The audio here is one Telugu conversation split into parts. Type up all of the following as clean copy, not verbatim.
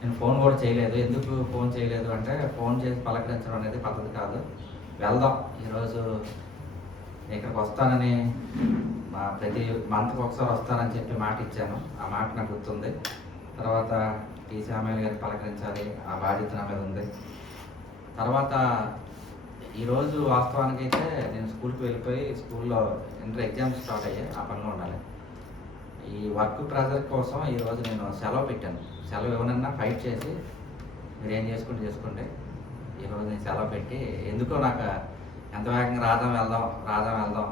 నేను ఫోన్ కూడా చేయలేదు. ఎందుకు ఫోన్ చేయలేదు అంటే, ఫోన్ చేసి పలకరించడం అనేది పద్ధతి కాదు. వెళ్దాం ఈరోజు ఇక్కడికి వస్తానని ప్రతి మంత్కి ఒకసారి వస్తానని చెప్పి మాట ఇచ్చాను. ఆ మాట నాకు గుర్తుంది. తర్వాత టీసీ అమ్మాయిలు గారిని పలకరించాలి, ఆ బాధ్యత నా మీద ఉంది. తర్వాత ఈరోజు వాస్తవానికైతే నేను స్కూల్కి వెళ్ళిపోయి స్కూల్లో ఇంటర్ ఎగ్జామ్స్ స్టార్ట్ అయ్యాయి, ఆ పనిలో ఉండాలి. ఈ వర్క్ ప్రెజర్ కోసం ఈరోజు నేను సెలవు పెట్టాను. సెలవు ఏమన్నా ఫైట్ చేసి మీరు ఏం చేసుకోండి. ఈరోజు నేను సెలవు పెట్టి ఎందుకో నాకు ఎంత వేగంగా రాదాం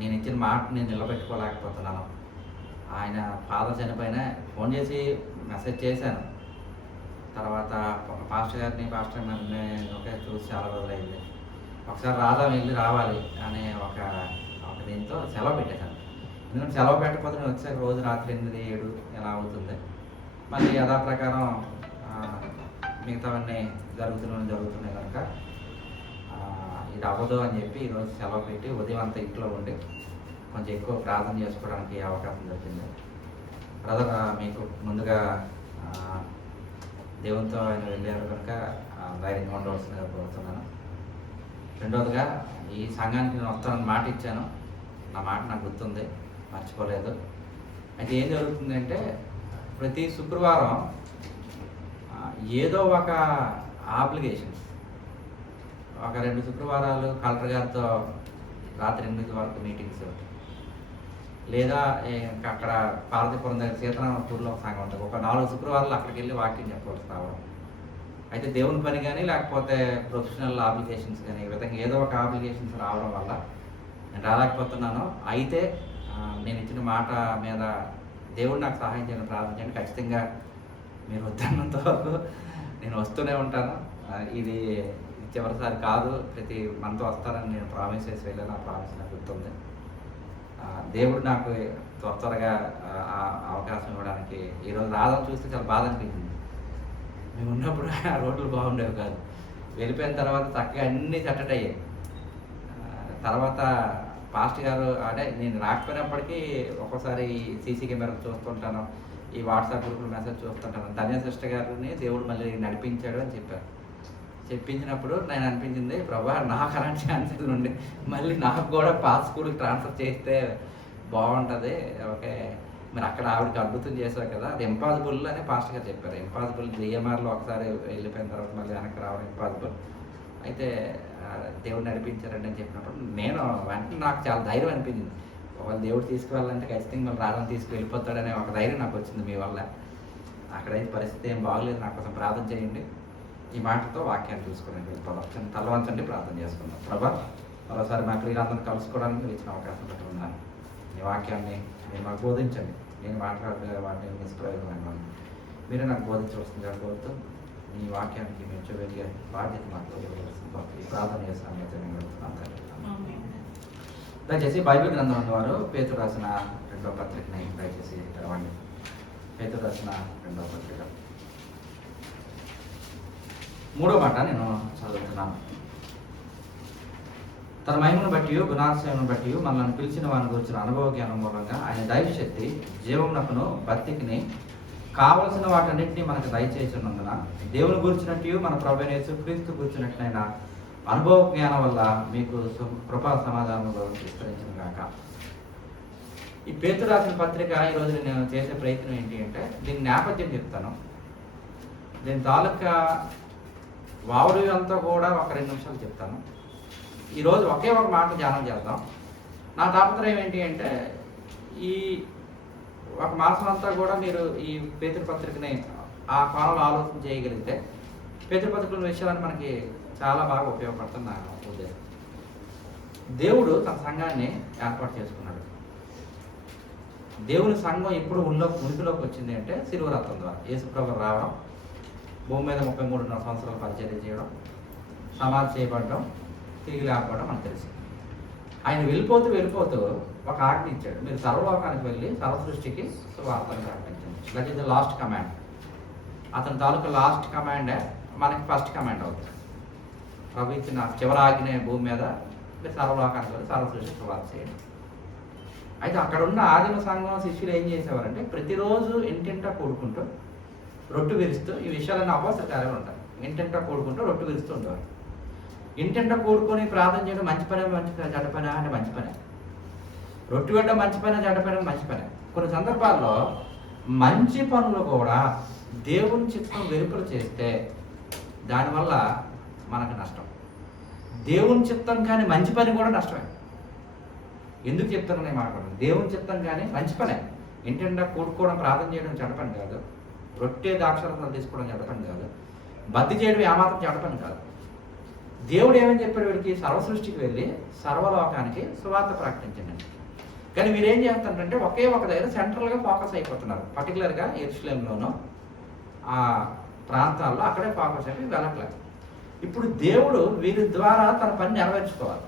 నేను ఇచ్చిన మాట నేను నిలబెట్టుకోలేకపోతున్నాను. ఆయన ఫాదర్ చనిపోయిన ఫోన్ చేసి మెసేజ్ చేశాను. తర్వాత పాస్టర్ గారిని ఒకే చూసి చాలా రోజులైంది. ఒకసారి వెళ్ళి రావాలి అనే ఒక దీంతో సెలవు పెట్టేశాను. ఎందుకంటే సెలవు పెట్టకపోతే నేను వచ్చాక రోజు రాత్రి 8, 7 ఎలా అవుతుంది. మళ్ళీ యథాప్రకారం మిగతావన్నీ జరుగుతున్నాయి కనుక ఇది అవ్వదు అని చెప్పి ఈరోజు సెలవు పెట్టి ఉదయం అంతా ఇంట్లో ఉండి కొంచెం ఎక్కువ ప్రార్థన చేసుకోవడానికి అవకాశం దొరికింది. బ్రదర్ మీకు ముందుగా దేవునితో ఆయన వెళ్ళారు కనుక ధైర్యంగా ఉండవలసిందిగా కోరుతున్నాను. రెండవదిగా ఈ సంఘానికి నేను వస్తానని మాట ఇచ్చాను. నా మాట నాకు గుర్తుంది, మర్చిపోలేదు. అయితే ఏం జరుగుతుందంటే ప్రతి శుక్రవారం ఏదో ఒక ఆబ్లిగేషన్స్, ఒక 2 శుక్రవారాలు కలెక్టర్ గారితో రాత్రి 8 వరకు మీటింగ్స్, లేదా అక్కడ పార్వతీపురం దగ్గర సీతారామపూర్లో ఒక సంఘం ఉంటుంది. ఒక 4 శుక్రవారాలు అక్కడికి వెళ్ళి వాక్యం చెప్పవలసి రావడం. అయితే దేవుని పని కానీ లేకపోతే ప్రొఫెషనల్ ఆబ్లిగేషన్స్ కానీ ఈ విధంగా ఏదో ఒక ఆబ్లిగేషన్స్ రావడం వల్ల నేను రాలేకపోతున్నాను. అయితే నేను ఇచ్చిన మాట మీద దేవుడు నాకు సహాయం చేయడం ప్రారంభించండి. ఖచ్చితంగా మీరు వద్దన్నంత వరకు నేను వస్తూనే ఉంటాను. ఇది చివరిసారి కాదు, ప్రతి మంత్ వస్తానని నేను ప్రామిస్ చేసి వెళ్ళాను. ఆ ప్రామిస్ నాకు గుర్తుంది. దేవుడు నాకు త్వరగా అవకాశం ఇవ్వడానికి ఈరోజు రాదని చూస్తే చాలా బాధ అనిపించింది. మేము ఉన్నప్పుడు ఆ రోడ్లు బాగుండేవి కాదు. వెళ్ళిపోయిన తర్వాత చక్కగా అన్నీ చట్టటయ్యాయి. తర్వాత పాస్టర్ గారు అంటే నేను రాకపోయినప్పటికీ ఒక్కోసారి సీసీ కెమెరా చూస్తుంటాను, ఈ వాట్సాప్ గ్రూప్లో మెసేజ్ చూస్తుంటాను. ధన్య సిస్టర్ గారిని దేవుడు మళ్ళీ నడిపించాడు అని చెప్పారు. చెప్పించినప్పుడు నేను అనిపించింది, ప్రభా నాకు అలాంటి ఛాన్సెస్ నుండి మళ్ళీ నాకు కూడా పాస్ స్కూల్కి ట్రాన్స్ఫర్ చేస్తే బాగుంటుంది. ఓకే, మరి అక్కడ ఆవిడకి అద్భుతం చేశారు కదా, అది ఇంపాసిబుల్ అని పాస్టర్ గారు చెప్పారు. ఇంపాసిబుల్ జిఎంఆర్లో ఒకసారి వెళ్ళిపోయిన తర్వాత మళ్ళీ వెనక్కి రావడం ఇంపాసిబుల్. అయితే దేవుడు నడిపించారండి అని చెప్పినప్పుడు నేను వెంటనే నాకు చాలా ధైర్యం అనిపించింది. ఒకవేళ దేవుడు తీసుకువెళ్ళాలంటే ఖచ్చితంగా మళ్ళీ రాజం తీసుకువెళ్ళిపోతాడనే ఒక ధైర్యం నాకు వచ్చింది మీ వల్ల. అక్కడైతే పరిస్థితి ఏం బాగలేదు, నా కోసం ప్రార్థన చేయండి. ఈ మాటతో వాక్యాన్ని చూసుకోండి. వెళ్ళిపోదాం. తలవంచండి, ప్రార్థన చేసుకుందాం. ప్రభా, మరోసారి మా ప్రియులందరినీ కలుసుకోవడానికి మీరు ఇచ్చిన అవకాశం బట్టి ఉన్నాను. ఈ వాక్యాన్ని మీరు మాకు బోధించండి. నేను మాట్లాడే వాటిని నిష్ప్రయోజనమైన మీరే నాకు బోధించవలసిందిగా కోరుతూ ఈ వాక్యానికి మేము చూపెట్టే బాధ్యత మాకు ఇవ్వవలసింది ప్రార్థన చేస్తాను. దయచేసి బైబిల్ గ్రంథం ఉన్నవారు పేతురు రాసిన 2వ పత్రికని దయచేసి తెరవండి. పేతురు రాసిన 2వ పత్రిక 3వ మాట నేను చదువుతున్నాను. తన మహిమను బట్టి గుణాశయమును బట్టి మనల్ని పిలిచిన వారిని గురించిన అనుభవ జ్ఞానం మూలంగా ఆయన దైవశక్తి జీవమునకును భక్తికిని కావలసిన వాటన్నింటినీ మనకు దయచేసినందున దేవుని గురించినట్టు మన ప్రభువైన యేసుక్రీస్తు గురించినట్లయిన అనుభవ జ్ఞానం వల్ల మీకు కృపా సమాధానంలో విస్తరించిన గాక. ఈ పేతురు రాసిన పత్రిక ఈరోజు నేను చేసే ప్రయత్నం ఏంటి అంటే దీని నేపథ్యం చెప్తాను. దీని తాలూకా వావుడు అంతా కూడా ఒక 2 నిమిషాలు చెప్తాను. ఈరోజు ఒకే ఒక మాట ధ్యానం చేద్దాం. నా తాపత్రయం ఏంటి అంటే ఈ ఒక మాసం అంతా కూడా మీరు ఈ పేతురు పత్రికని ఆ కోణంలో ఆలోచన చేయగలిగితే పేతురు పత్రికల విషయాన్ని మనకి చాలా బాగా ఉపయోగపడుతుంది నా ఉద్దేశం. దేవుడు తన సంఘాన్ని ఏర్పాటు చేసుకున్నాడు. దేవుని సంఘం ఎప్పుడు ఉనికిలోకి వచ్చింది అంటే శిలువ రథం ద్వారా. యేసుప్రభు రావడం, భూమి మీద 33.5 సంవత్సరాలు పరిచర్య చేయడం, సమాధి చేయబడడం, తిరిగి లేకపోవడం మనకు తెలుసు. ఆయన వెళ్ళిపోతూ ఒక ఆజ్ఞ ఇచ్చాడు, మీరు సర్వలోకానికి వెళ్ళి సర్వ సృష్టికి సువార్తను ప్రకటించండి. That is the last command. అతని తాలూకా లాస్ట్ కమాండే మనకి ఫస్ట్ కమాండ్ అవుతుంది. ప్రభు ఇచ్చిన చివరి ఆజ్ఞ భూమి మీద మీరు సర్వలోకానికి వెళ్ళి సర్వ సృష్టికి సువార్త చేయండి. అయితే అక్కడ ఉన్న ఆదిమ సంఘం శిష్యులు ఏం చేసేవారంటే ప్రతిరోజు ఇంటింటా కూడుకుంటూ రొట్టు విరుస్తూ ఈ విషయాలన్నీ అపోస్తల కార్యాలు ఉంటాయి. ఇంటింటా కూడుకుంటూ రొట్టు విరుస్తూ ఉండేవారు. ఇంటింటా కూడుకొని ప్రార్థన చేయడం మంచి పని, చెడ్డ పని అంటే మంచి పని. రొట్టు పెట్టడం మంచి పని, చెడ్డ పని మంచి పని. కొన్ని సందర్భాల్లో మంచి పనులు కూడా దేవుని చిత్తం వెలుపల చేస్తే దానివల్ల మనకు నష్టం. దేవుని చిత్తం కానీ మంచి పని కూడా నష్టమే. ఎందుకు చెప్తాను నేను మాట్లాడను? దేవుని చిత్తం కానీ మంచి పనే. ఇంటింటా కూడుకోవడం ప్రార్థన చేయడం చెడ్డ పని కాదు. రొట్టె ద్రాక్షారసాలు తీసుకోవడం చెడ్డ పని కాదు. బద్ది చేయడం ఏమాత్రం చెడ్డ పని కాదు. దేవుడు ఏమని చెప్పాడు? వీడికి సర్వసృష్టికి వెళ్ళి సర్వలోకానికి సువార్త ప్రకటించండి. కానీ మీరేం చేస్తారంటే ఒకే ఒక దగ్గర సెంట్రల్గా ఫోకస్ అయిపోతున్నారు. పర్టికులర్గా యెరూషలేములోనూ ఆ ప్రాంతాల్లో అక్కడే ఫోకస్ అయిపోయి వెళ్ళట్లేదు. ఇప్పుడు దేవుడు వీరి ద్వారా తన పని నెరవేర్చుకోవాలి.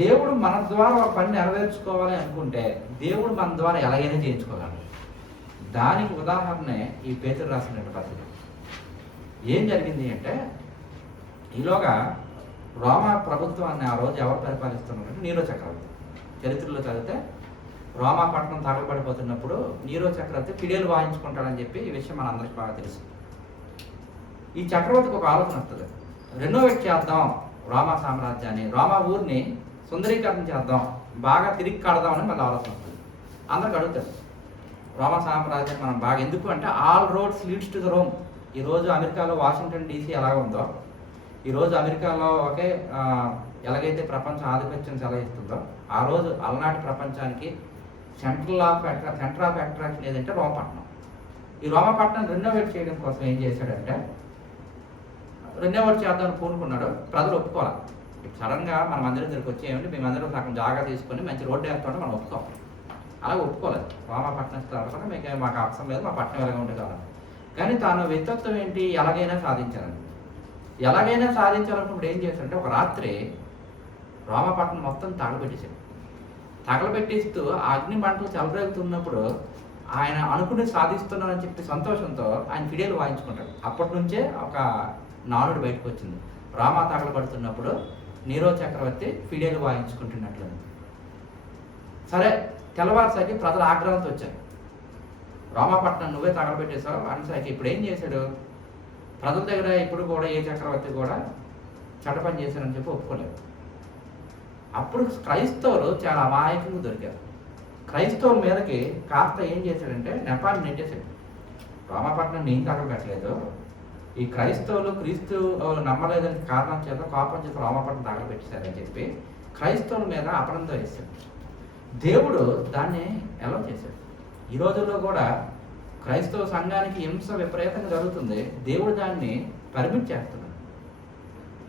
దేవుడు మన ద్వారా ఒక పని నెరవేర్చుకోవాలి అనుకుంటే దేవుడు మన ద్వారా ఎలాగైనా చేయించుకోగలడు. దానికి ఉదాహరణే ఈ పేతురు రాసిన పత్రిక. ఏం జరిగింది అంటే, ఈలోగా రోమా ప్రభుత్వాన్ని ఆ రోజు ఎవరు పరిపాలిస్తున్నారంటే నీరో చక్రవర్తి. చరిత్రలో చదివితే రోమా పట్టణం తగలబడిపోతున్నప్పుడు నీరో చక్రవర్తి ఫిడేలు వాయించుకుంటాడని చెప్పి ఈ విషయం మనందరికీ బాగా తెలుసు. ఈ చక్రవర్తికి ఒక ఆలోచన వస్తుంది, రెనోవేట్ చేద్దాం రోమా సామ్రాజ్యాన్ని, రోమా ఊరిని సుందరీకరణ చేద్దాం, బాగా తిరిగి కడదామని మళ్ళీ ఆలోచన వస్తుంది. అందరికి అడుగుతారు రోమా సామ్రాజ్యాన్ని మనం బాగా ఎందుకు అంటే all roads leads to the Rome. ఈరోజు అమెరికాలో వాషింగ్టన్ డీసీ ఎలాగ ఉందో, ఈరోజు అమెరికాలో ఒకే ఎలాగైతే ప్రపంచం ఆధిపత్యం చెలాయిస్తుందో ఆ రోజు అలనాటి ప్రపంచానికి సెంటర్ ఆఫ్ అట్రాక్షన్ ఏదంటే రోమపట్నం. ఈ రోమపట్నం రెనోవేట్ చేయడం కోసం ఏం చేశాడంటే, రెనోవేట్ చేద్దామని పూనుకున్నాడు. ప్రజలు ఒప్పుకోవాలి. సడన్గా మనం అందరం దగ్గరికి వచ్చి ఏమంటే మేమందరం సగం జాగా తీసుకొని మంచి రోడ్డు వేస్తుంటే మనం ఒప్పుకోం. అలా ఒప్పుకోలేదు. రోమపట్నం తర్వాత మీకు మాకు అవసరం లేదు, మా పట్టణం ఎలాగ ఉంటుంది కాదు. కానీ తాను వ్యక్తిత్వం ఏంటి, ఎలాగైనా సాధించాలని. ఎలాగైనా సాధించాలనుకున్నప్పుడు ఏం చేశాడంటే, ఒక రాత్రి రోమపట్నం మొత్తం తగలబెట్టేశాడు. తగలబెట్టిస్తూ ఆ అగ్ని మంటలు చెలరేగుతున్నప్పుడు ఆయన అనుకుని సాధిస్తున్నానని చెప్పి సంతోషంతో ఆయన ఫిడేలు వాయించుకుంటాడు. అప్పటి నుంచే ఒక నానుడు బయటకు వచ్చింది. రోమా తగలబడుతున్నప్పుడు నీరో చక్రవర్తి ఫిడేలు వాయించుకుంటున్నట్లు. సరే, తెల్లవారుసాకి ప్రజలు ఆగ్రహంతో వచ్చారు. రోమాపట్నం నువ్వే తగలబెట్టేశావు అనేసరికి ఇప్పుడు ఏం చేశాడు? ప్రజల దగ్గర ఇప్పుడు కూడా ఏ చక్రవర్తి కూడా చెడ్డ పని చేశారని చెప్పి ఒప్పుకోలేదు. అప్పుడు క్రైస్తవులు చాలా అమాయకంగా దొరికారు. క్రైస్తవుల మీదకి కాస్త ఏం చేశాడంటే నెపాన్ని నెట్టేశాడు. రోమాపట్నం నేను తగలబెట్టలేదు, ఈ క్రైస్తవులు క్రీస్తు నమ్మలేదని కారణం చేత కోపం చేత రోమాపట్నం తగలబెట్టేశారని చెప్పి క్రైస్తవుల మీద అపనందం వేశాడు. దేవుడు దాన్ని ఎలా చేశాడు? ఈ రోజుల్లో కూడా క్రైస్తవ సంఘానికి హింస విపరీతంగా జరుగుతుంది. దేవుడు దాన్ని పర్మిట్ చేస్తున్నాడు.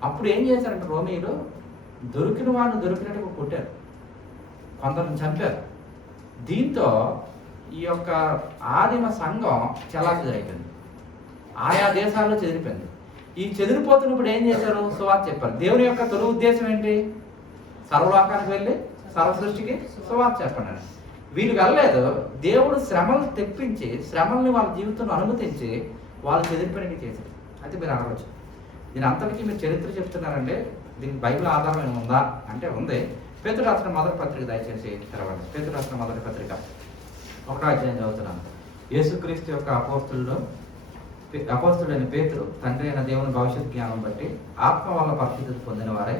అప్పుడు ఏం చేశారంటే రోమీయులు దొరికిన వాడిని దొరికినట్టుగా కొట్టారు, కొందరిని చంపారు. దీంతో ఈ యొక్క ఆదిమ సంఘం చెల్లాచెదరైపోయింది, ఆయా దేశాల్లో చెదిరిపోయింది. ఈ చెదిరిపోతున్నప్పుడు ఏం చేశారు? సువార్త చెప్పారు. దేవుని యొక్క తొలి ఉద్దేశం ఏంటి? సర్వలోకానికి వెళ్ళి సర్వసృష్టికి సువార్త చెప్పండి అని. వీళ్ళు వెళ్ళలేదు. దేవుడు శ్రమలు తెప్పించి శ్రమల్ని వాళ్ళ జీవితంలో అనుమతించి వాళ్ళు చెదిరిపోయినట్టు చేశారు. అయితే మీరు అనవచ్చు, దీని అంతటికీ మీరు చరిత్ర చెప్తున్నారంటే దీనికి బైబిల్ ఆధారం ఉందా అంటే ఉంది. పేతురు రాసిన మొదటి పత్రిక దయచేసి తెరవండి. పేతురు రాసిన మొదటి పత్రిక 1వ అధ్యాయం చదువుతున్నాను. యేసుక్రీస్తు యొక్క అపోస్తుడైన పేతురు తండ్రి అయిన దేవుని భవిష్యత్ జ్ఞానం బట్టి ఆత్మ వల్ల పరిశుద్ధత పొందిన వారే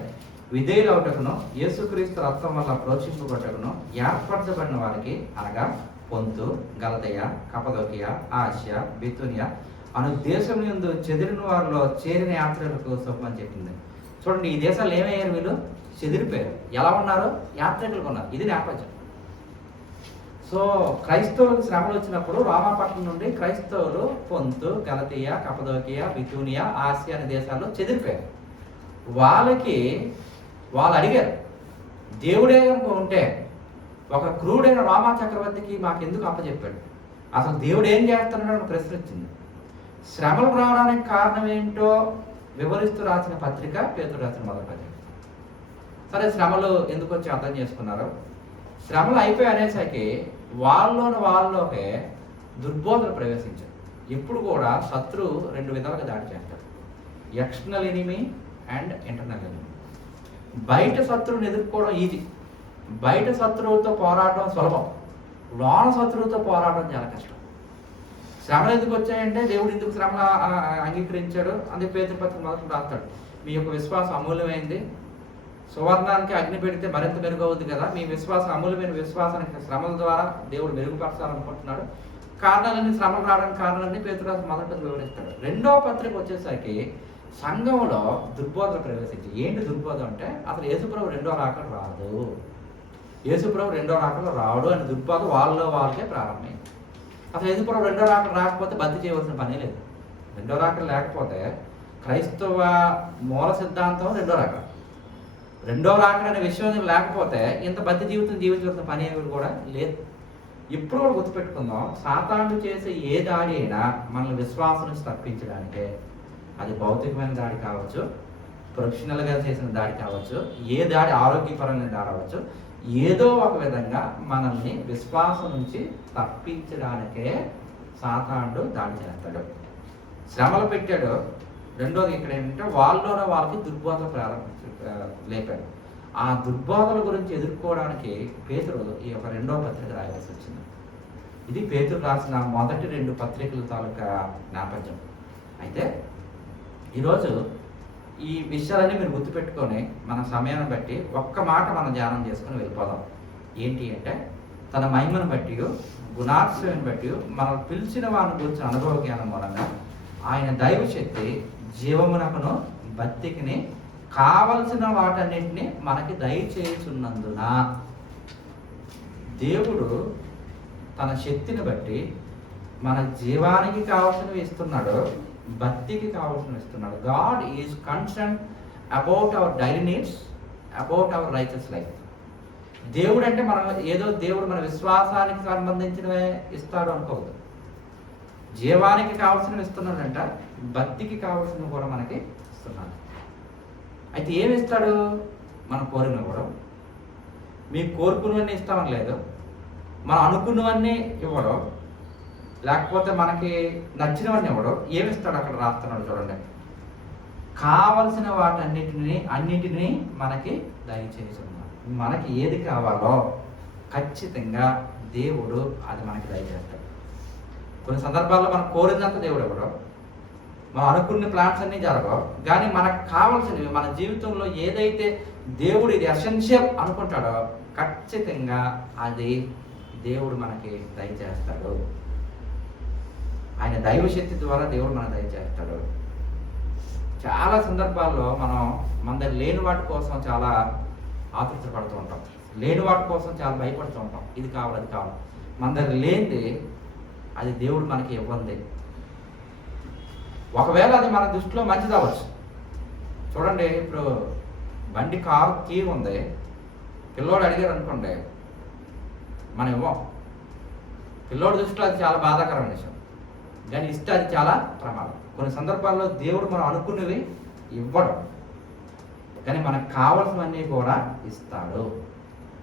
విధేయులవుటకును యేసుక్రీస్తు రక్తం వల్ల ప్రోక్షింపబట్టకును ఏర్పరచబడిన వారికి, అనగా పొంతు, గలతయ, కపదోకియ, ఆసియా, బితునియా అను దేశం యందు చెదిరిన వారిలో చేరిన యాత్రికులకు శుభమని చెప్పింది. చూడండి, ఈ దేశాలు ఏమయ్యారు? వీళ్ళు చెదిరిపోయారు. ఎలా ఉన్నారు? యాత్రికులకు ఉన్నారు. ఇది నేపథ్యం. సో క్రైస్తవులకు శ్రమలు వచ్చినప్పుడు రోమాపట్నం నుండి క్రైస్తవులు పొంతు, గలతీయ, కపదోకియా, బితూనియా, ఆసియా అనే దేశాల్లో చెదిరిపోయారు. వాళ్ళు అడిగారు, దేవుడే కనుక ఉంటే ఒక క్రూడైన రోమా చక్రవర్తికి మాకెందుకు అప్పచెప్పాడు? అసలు దేవుడు ఏం చేస్తున్నాడని ప్రశ్న వచ్చింది. శ్రమలు రావడానికి కారణం ఏంటో వివరిస్తూ రాసిన పత్రిక పేతురు రాసిన మొదటి పత్రిక. సరే, శ్రమలు ఎందుకు వచ్చి అర్థం చేసుకున్నారు. శ్రమలు అయిపోయి అనేసరికి వాళ్ళలోకే దుర్బోధలు ప్రవేశించారు. ఎప్పుడు కూడా శత్రువు 2 విధాలుగా దాడి చేస్తాడు, external enemy and internal enemy. బయట శత్రువుని ఎదుర్కోవడం ఈజీ, బయట శత్రువుతో పోరాటం సులభం, లోన శత్రువుతో పోరాటం చాలా కష్టం. శ్రమలు ఎందుకు వచ్చాయంటే దేవుడు ఎందుకు శ్రమలు అంగీకరించాడు అందుకే పేతురు పత్రిక మొదట రాస్తాడు, మీ యొక్క విశ్వాసం అమూల్యమైంది, సువర్ణానికి అగ్ని పెడితే మరింత మెరుగవుద్ది కదా, మీ విశ్వాసం అమూల్యమైన విశ్వాసానికి శ్రమల ద్వారా దేవుడు మెరుగుపరచాలనుకుంటున్నాడు. కారణాలన్నీ శ్రమలు రావడానికి కారణాలన్నీ పేతురు మొదట వివరిస్తాడు. రెండో పత్రిక వచ్చేసరికి సంఘంలో దుర్బోధన ప్రవేశించి, ఏంటి దుర్బోధ అంటే అసలు యేసుప్రభు రెండో రాకడ రాదు, యేసుప్రభు రెండో రాకడ రావడు అని దుర్బోధ వాళ్ళకే ప్రారంభమైంది. అసలు యేసుప్రభు రెండో రాకడ రాకపోతే బతి చేయవలసిన పని లేదు. రెండో రాకడ లేకపోతే క్రైస్తవ మూల సిద్ధాంతం రెండో రాకడ అనే విషయం లేకపోతే ఇంత బతి జీవితం జీవించవలసిన పని ఏమి కూడా లేదు. ఇప్పుడు కూడా గుర్తుపెట్టుకుందాం, సాతాను చేసే ఏ దాడి అయినా మనల్ని విశ్వాసం నుంచి తప్పించడానికే, అది భౌతికమైన దాడి కావచ్చు, ప్రొఫెషనల్గా చేసిన దాడి కావచ్చు, ఏ దాడి ఆరోగ్యపరమైన దాడి అవ్వచ్చు, ఏదో ఒక విధంగా మనల్ని విశ్వాసం నుంచి తప్పించడానికే సాతానుడు దాడి చేస్తాడు, శ్రమలు పెట్టాడు. రెండోది ఇక్కడ ఏంటంటే వాళ్ళకి దుర్బోధ లేపాడు. ఆ దుర్బోధల గురించి ఎదుర్కోవడానికి పేతురు ఈ యొక్క రెండో పత్రిక రాయాల్సి వచ్చింది. ఇది పేతురు రాసిన మొదటి 2 పత్రికల తాలూకా నేపథ్యం. అయితే ఈరోజు ఈ విషయాలన్నీ మీరు గుర్తుపెట్టుకొని మన సమయాన్ని బట్టి ఒక్క మాట మనం ధ్యానం చేసుకుని వెళ్ళిపోదాం. ఏంటి అంటే తన మహిమను బట్టి, గుణాశ్రయాన్ని బట్టి మనం పిలిచిన వారిని గురించి అనుభవ జ్ఞానం మూలంగా ఆయన దైవ శక్తి జీవమునకును భక్తికిని కావలసిన వాటన్నింటినీ మనకి దయచేస్తున్నందున దేవుడు తన శక్తిని బట్టి మన జీవానికి కావాల్సినవి ఇస్తున్నాడు, భక్తికి కావాల్సినవి ఇస్తున్నాడు. God is concern about our daily needs, about our righteous life. దేవుడు అంటే మనం ఏదో దేవుడు మన విశ్వాసానికి సంబంధించినవే ఇస్తాడు అనుకోవద్దు. జీవానికి కావాల్సినవి ఇస్తున్నాడంట, భక్తికి కావాల్సినవి కూడా మనకి ఇస్తున్నాడు. అయితే ఏమి ఇస్తాడు? మనం కోరిన కూడా, మీకు కోరుకున్నవన్నీ ఇస్తామని లేదు, మనం అనుకున్నవన్నీ ఇవ్వడం, లేకపోతే మనకి నచ్చినవన్నీ ఇవ్వడం. ఏమి ఇస్తాడు అక్కడ రాస్తున్నాడు చూడండి, కావలసిన అన్నిటినీ మనకి దయచేస్తున్నాడు. మనకి ఏది కావాలో ఖచ్చితంగా దేవుడు అది మనకి దయచేస్తాడు. కొన్ని సందర్భాల్లో మనం కోరినంత దేవుడు ఇవ్వడం, మనం అనుకున్న ప్లాన్స్ అన్నీ జరగవు, కానీ మనకు కావాల్సినవి మన జీవితంలో ఏదైతే దేవుడు ఇది ఎసెన్షియల్ అనుకుంటాడో ఖచ్చితంగా అది దేవుడు మనకి దయచేస్తాడు. ఆయన దైవశక్తి ద్వారా దేవుడు మనకు దయచేస్తాడు. చాలా సందర్భాల్లో మనం మన దగ్గర లేని వాటి కోసం చాలా ఆతృత పడుతూ ఉంటాం, లేని వాటి కోసం చాలా భయపడుతూ ఉంటాం. ఇది కావాలి, అది కావాలి. మన దగ్గర లేనిది అది దేవుడు మనకి ఇవ్వండి. ఒకవేళ అది మన దృష్టిలో మంచిది అవ్వచ్చు. చూడండి, ఇప్పుడు బండి కారు కీ ఉంది, పిల్లోడు అడిగారు అనుకోండి, మనం ఇవ్వం. పిల్లోడి దృష్టిలో అది చాలా బాధాకరమైన విషయం, కానీ ఇస్తే అది చాలా ప్రమాదం. కొన్ని సందర్భాల్లో దేవుడు మనం అనుకున్నవి ఇవ్వడం, కానీ మనకు కావలసినవన్నీ కూడా ఇస్తాడు.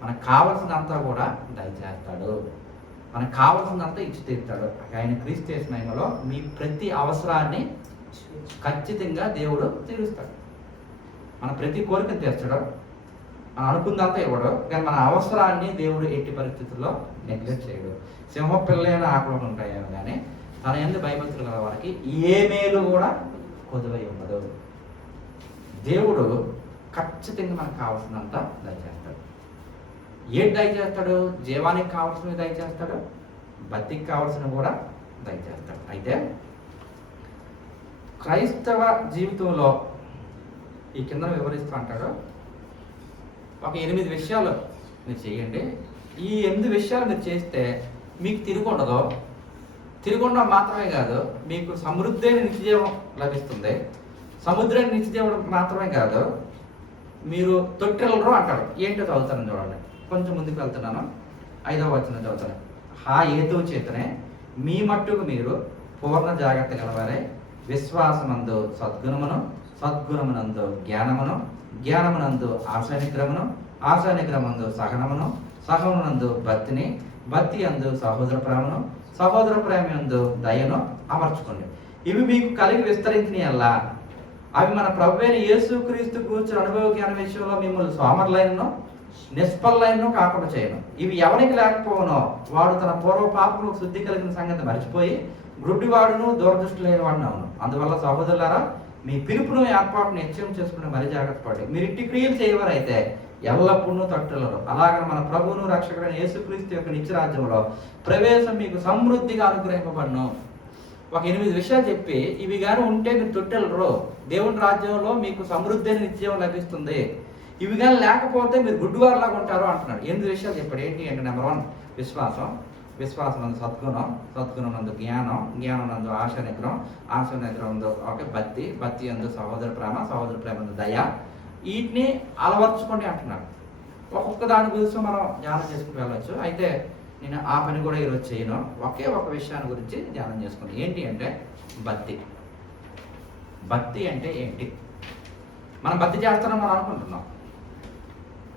మనకు కావలసినంతా కూడా దయచేస్తాడు, మనకు కావలసినంతా ఇచ్చి తీరుతాడు. ఆయన క్రీస్తు చేసిన మహిమలో మీ ప్రతి అవసరాన్ని ఖచ్చితంగా దేవుడు తీరుస్తాడు. మన ప్రతి కోరికను తీర్చడం, మనం అనుకుందంతా ఇవ్వడు, కానీ మన అవసరాన్ని దేవుడు ఎట్టి పరిస్థితుల్లో నెగ్లెక్ట్ చేయడు. సింహ పిల్లైన ఆకులు ఉంటాయేమో కానీ తన యందు భయభక్తులు గల వారికి ఏ మేలు కూడా కొదువై ఉండదు. దేవుడు ఖచ్చితంగా మనకు కావాల్సినంత దయచేస్తాడు. ఏది దయచేస్తాడు? జీవానికి కావాల్సినవి దయచేస్తాడు, భక్తికి కావాల్సినవి కూడా దయచేస్తాడు. అయితే క్రైస్తవ జీవితంలో ఈ కింద వివరిస్తూ అంటాడు, ఒక 8 విషయాలు మీరు చేయండి. ఈ 8 విషయాలు మీరు చేస్తే మీకు తిరుగుండదు. తిరుగుండడం మాత్రమే కాదు, మీకు సమృద్ధి అయిన నిత్యజీవం లభిస్తుంది. సముద్రాన్ని నిత్యజీవం మాత్రమే కాదు, మీరు తొట్టెలరు అంటాడు. ఏంటో చదువుతాను చూడండి, కొంచెం ముందుకు వెళ్తున్నాను. 5వ వచనం చదువుతాను. ఆ హేతువు చేతనే మీ మట్టుకు మీరు పూర్ణ జాగ్రత్త గలవారే, విశ్వాసమందు సద్గుణమును, సద్గుణమునందు జ్ఞానమును, జ్ఞానమునందు ఆశానిగ్రహమును, ఆశానిగ్రహమందు సహనమును, సహనమునందు భక్తిని, భక్తి అందు సహోదర ప్రేమను, సహోదర ప్రేమ యందు దయను అమర్చుకోండి. ఇవి మీకు కలిగి విస్తరించినయల్లా అవి మన ప్రభువైన యేసుక్రీస్తు కూర్చుని అనుభవ జ్ఞాన విషయంలో మిమ్మల్ని సోమరులైనను నిష్ఫలైనను కాకుండా చేయను. ఇవి ఎవరికి లేకపోవనో వాడు తన పూర్వ పాపములకు శుద్ధి కలిగిన సంగతి మర్చిపోయి గ్రుడ్డివాడును దూరదృష్టి లేని వాడిని అవును. అందువల్ల సహోదరులారా, మీ పిలుపును ఏర్పాటును నిశ్చయం చేసుకుని మరీ జాగ్రత్త పడి మీరు ఇట్టి క్రియలు చేయవారైతే ఎల్లప్పుడూ తట్టులరు. అలాగే మన ప్రభువును రక్షకుడైన యేసుక్రీస్తు యొక్క నిత్యరాజ్యంలో ప్రవేశం మీకు సమృద్ధిగా అనుగ్రహింపబడను. ఒక 8 విషయాలు చెప్పి ఇవి కానీ ఉంటే మీరు తొట్టెలరు. దేవుని రాజ్యంలో మీకు సమృద్ధి అని నిత్యం లభిస్తుంది. ఇవి కానీ లేకపోతే మీరు గుడ్డివారులాగా ఉంటారు అంటున్నాడు. 8 విషయాలు చెప్పాడు. ఏంటి అంటే నెంబర్ 1 విశ్వాసం, విశ్వాసం నందు సద్గుణం, సద్గుణం నందు జ్ఞానం, జ్ఞానం నందు ఆశ నిగ్రహం, ఆశ నిగ్రహం నందు భక్తి, భక్తి నందు సహోదర ప్రేమ, సహోదర ప్రేమ నందు దయ. వీటిని అలవర్చుకోండి అంటున్నాడు. ఒక్కొక్క దాని గురించి మనం ధ్యానం చేసుకుని వెళ్ళవచ్చు. అయితే నేను ఆ పని కూడా ఈరోజు చేయను. ఒకే ఒక విషయాన్ని గురించి ధ్యానం చేసుకున్నాను. ఏంటి అంటే భక్తి. భక్తి అంటే ఏంటి? మనం భక్తి చేస్తున్నాం మనం అనుకుంటున్నాం.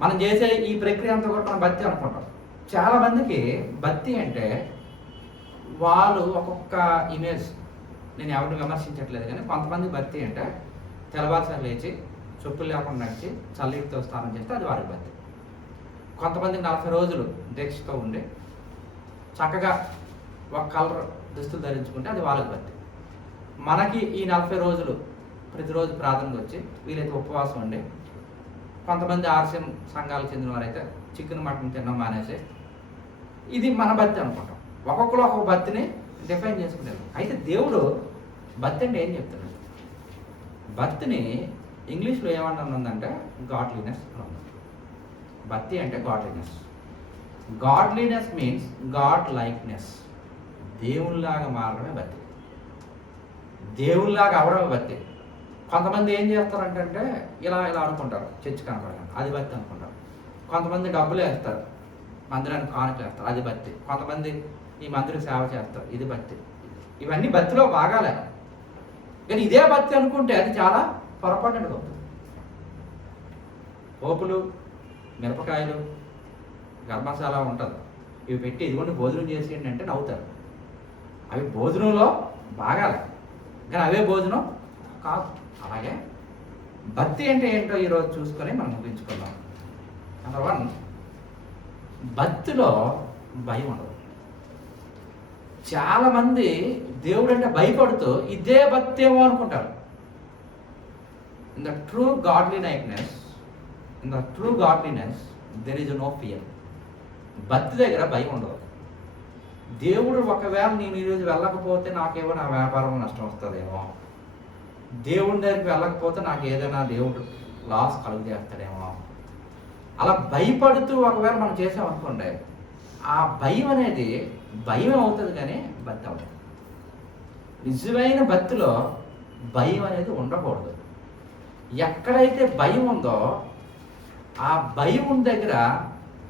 మనం చేసే ఈ ప్రక్రియ అంతా కూడా మనం భక్తి అనుకుంటాం. చాలా మందికి భక్తి అంటే వాళ్ళు ఒక్కొక్క ఇమేజ్, నేను ఎవరిని విమర్శించట్లేదు కానీ కొంతమంది భక్తి అంటే తెల్లవారుసారి లేచి చెప్పులు లేకుండా నడిచి చల్లీటితో స్నానం చేస్తే అది వారికి భక్తి. కొంతమంది 40 రోజులు దీక్షతో ఉండి చక్కగా ఒక కలర్ దుస్తులు ధరించుకుంటే అది వాళ్ళకి భక్తి. మనకి ఈ 40 రోజులు ప్రతిరోజు ప్రార్థనకు వచ్చి వీలైతే ఉపవాసం ఉండి, కొంతమంది ఆర్సీఎం సంఘాలకు చెందిన వారైతే చికెన్ మటన్ తినడం మానేసి ఇది మన భక్తి అనుకుంటాం. ఒక్కొక్కరు ఒక్కొక్క భక్తిని డిఫైన్ చేసుకునేది. అయితే దేవుడు భక్తి అంటే ఏం చెప్తున్నాడు? భక్తిని ఇంగ్లీష్లో ఏమన్నా గాడ్లీనెస్ అని ఉంది. భక్తి అంటే godliness. Godliness means God likeness. దేవునిలాగా మారడమే భక్తి. దేవునిలాగా అవడమే భక్తి. కొంతమంది ఏం చేస్తారంటే ఇలా ఇలా అనుకుంటారు, చర్చి కనపడగానే అది భక్తి అనుకుంటారు. కొంతమంది డబ్బులు వేస్తారు, మందిరానికి కానుకలు వేస్తారు, అది భక్తి. కొంతమంది ఈ మందిరికి సేవ చేస్తారు, ఇది భక్తి. ఇవన్నీ భక్తిలో భాగాలే. కానీ ఇదే భక్తి అనుకుంటే అది చాలా పొరపాటు అవుతుంది. పోపులు, మిరపకాయలు, గర్భశాల ఉంటుంది, ఇవి పెట్టి ఇదిగోండి భోజనం చేసేయండి అంటే నవ్వుతారు. అవి భోజనంలో భాగాలే, కానీ అవే భోజనం కాదు. అలాగే భక్తి అంటే ఏంటో ఈరోజు చూసుకొని మనం ముగించుకుందాం. నెంబర్ 1, భక్తిలో భయం ఉండదు. చాలామంది దేవుడు అంటే భయపడుతూ ఇదే భక్తి ఏమో అనుకుంటారు. In the true godliness, there is no fear. భక్తి దగ్గర భయం ఉండదు. దేవుడు ఒకవేళ నేను ఈరోజు వెళ్ళకపోతే నాకేమో నా వ్యాపారం నష్టం వస్తుందేమో, దేవుడి దగ్గరికి వెళ్ళకపోతే నాకు ఏదైనా దేవుడు లాస్ కలుగు చేస్తాడేమో, అలా భయపడుతూ ఒకవేళ మనం చేసామనుకోండి, ఆ భయం అనేది భయం అవుతుంది కానీ భక్తి అవుతుంది. నిజమైన భక్తిలో భయం అనేది ఉండకూడదు. ఎక్కడైతే భయం ఉందో ఆ భయం దగ్గర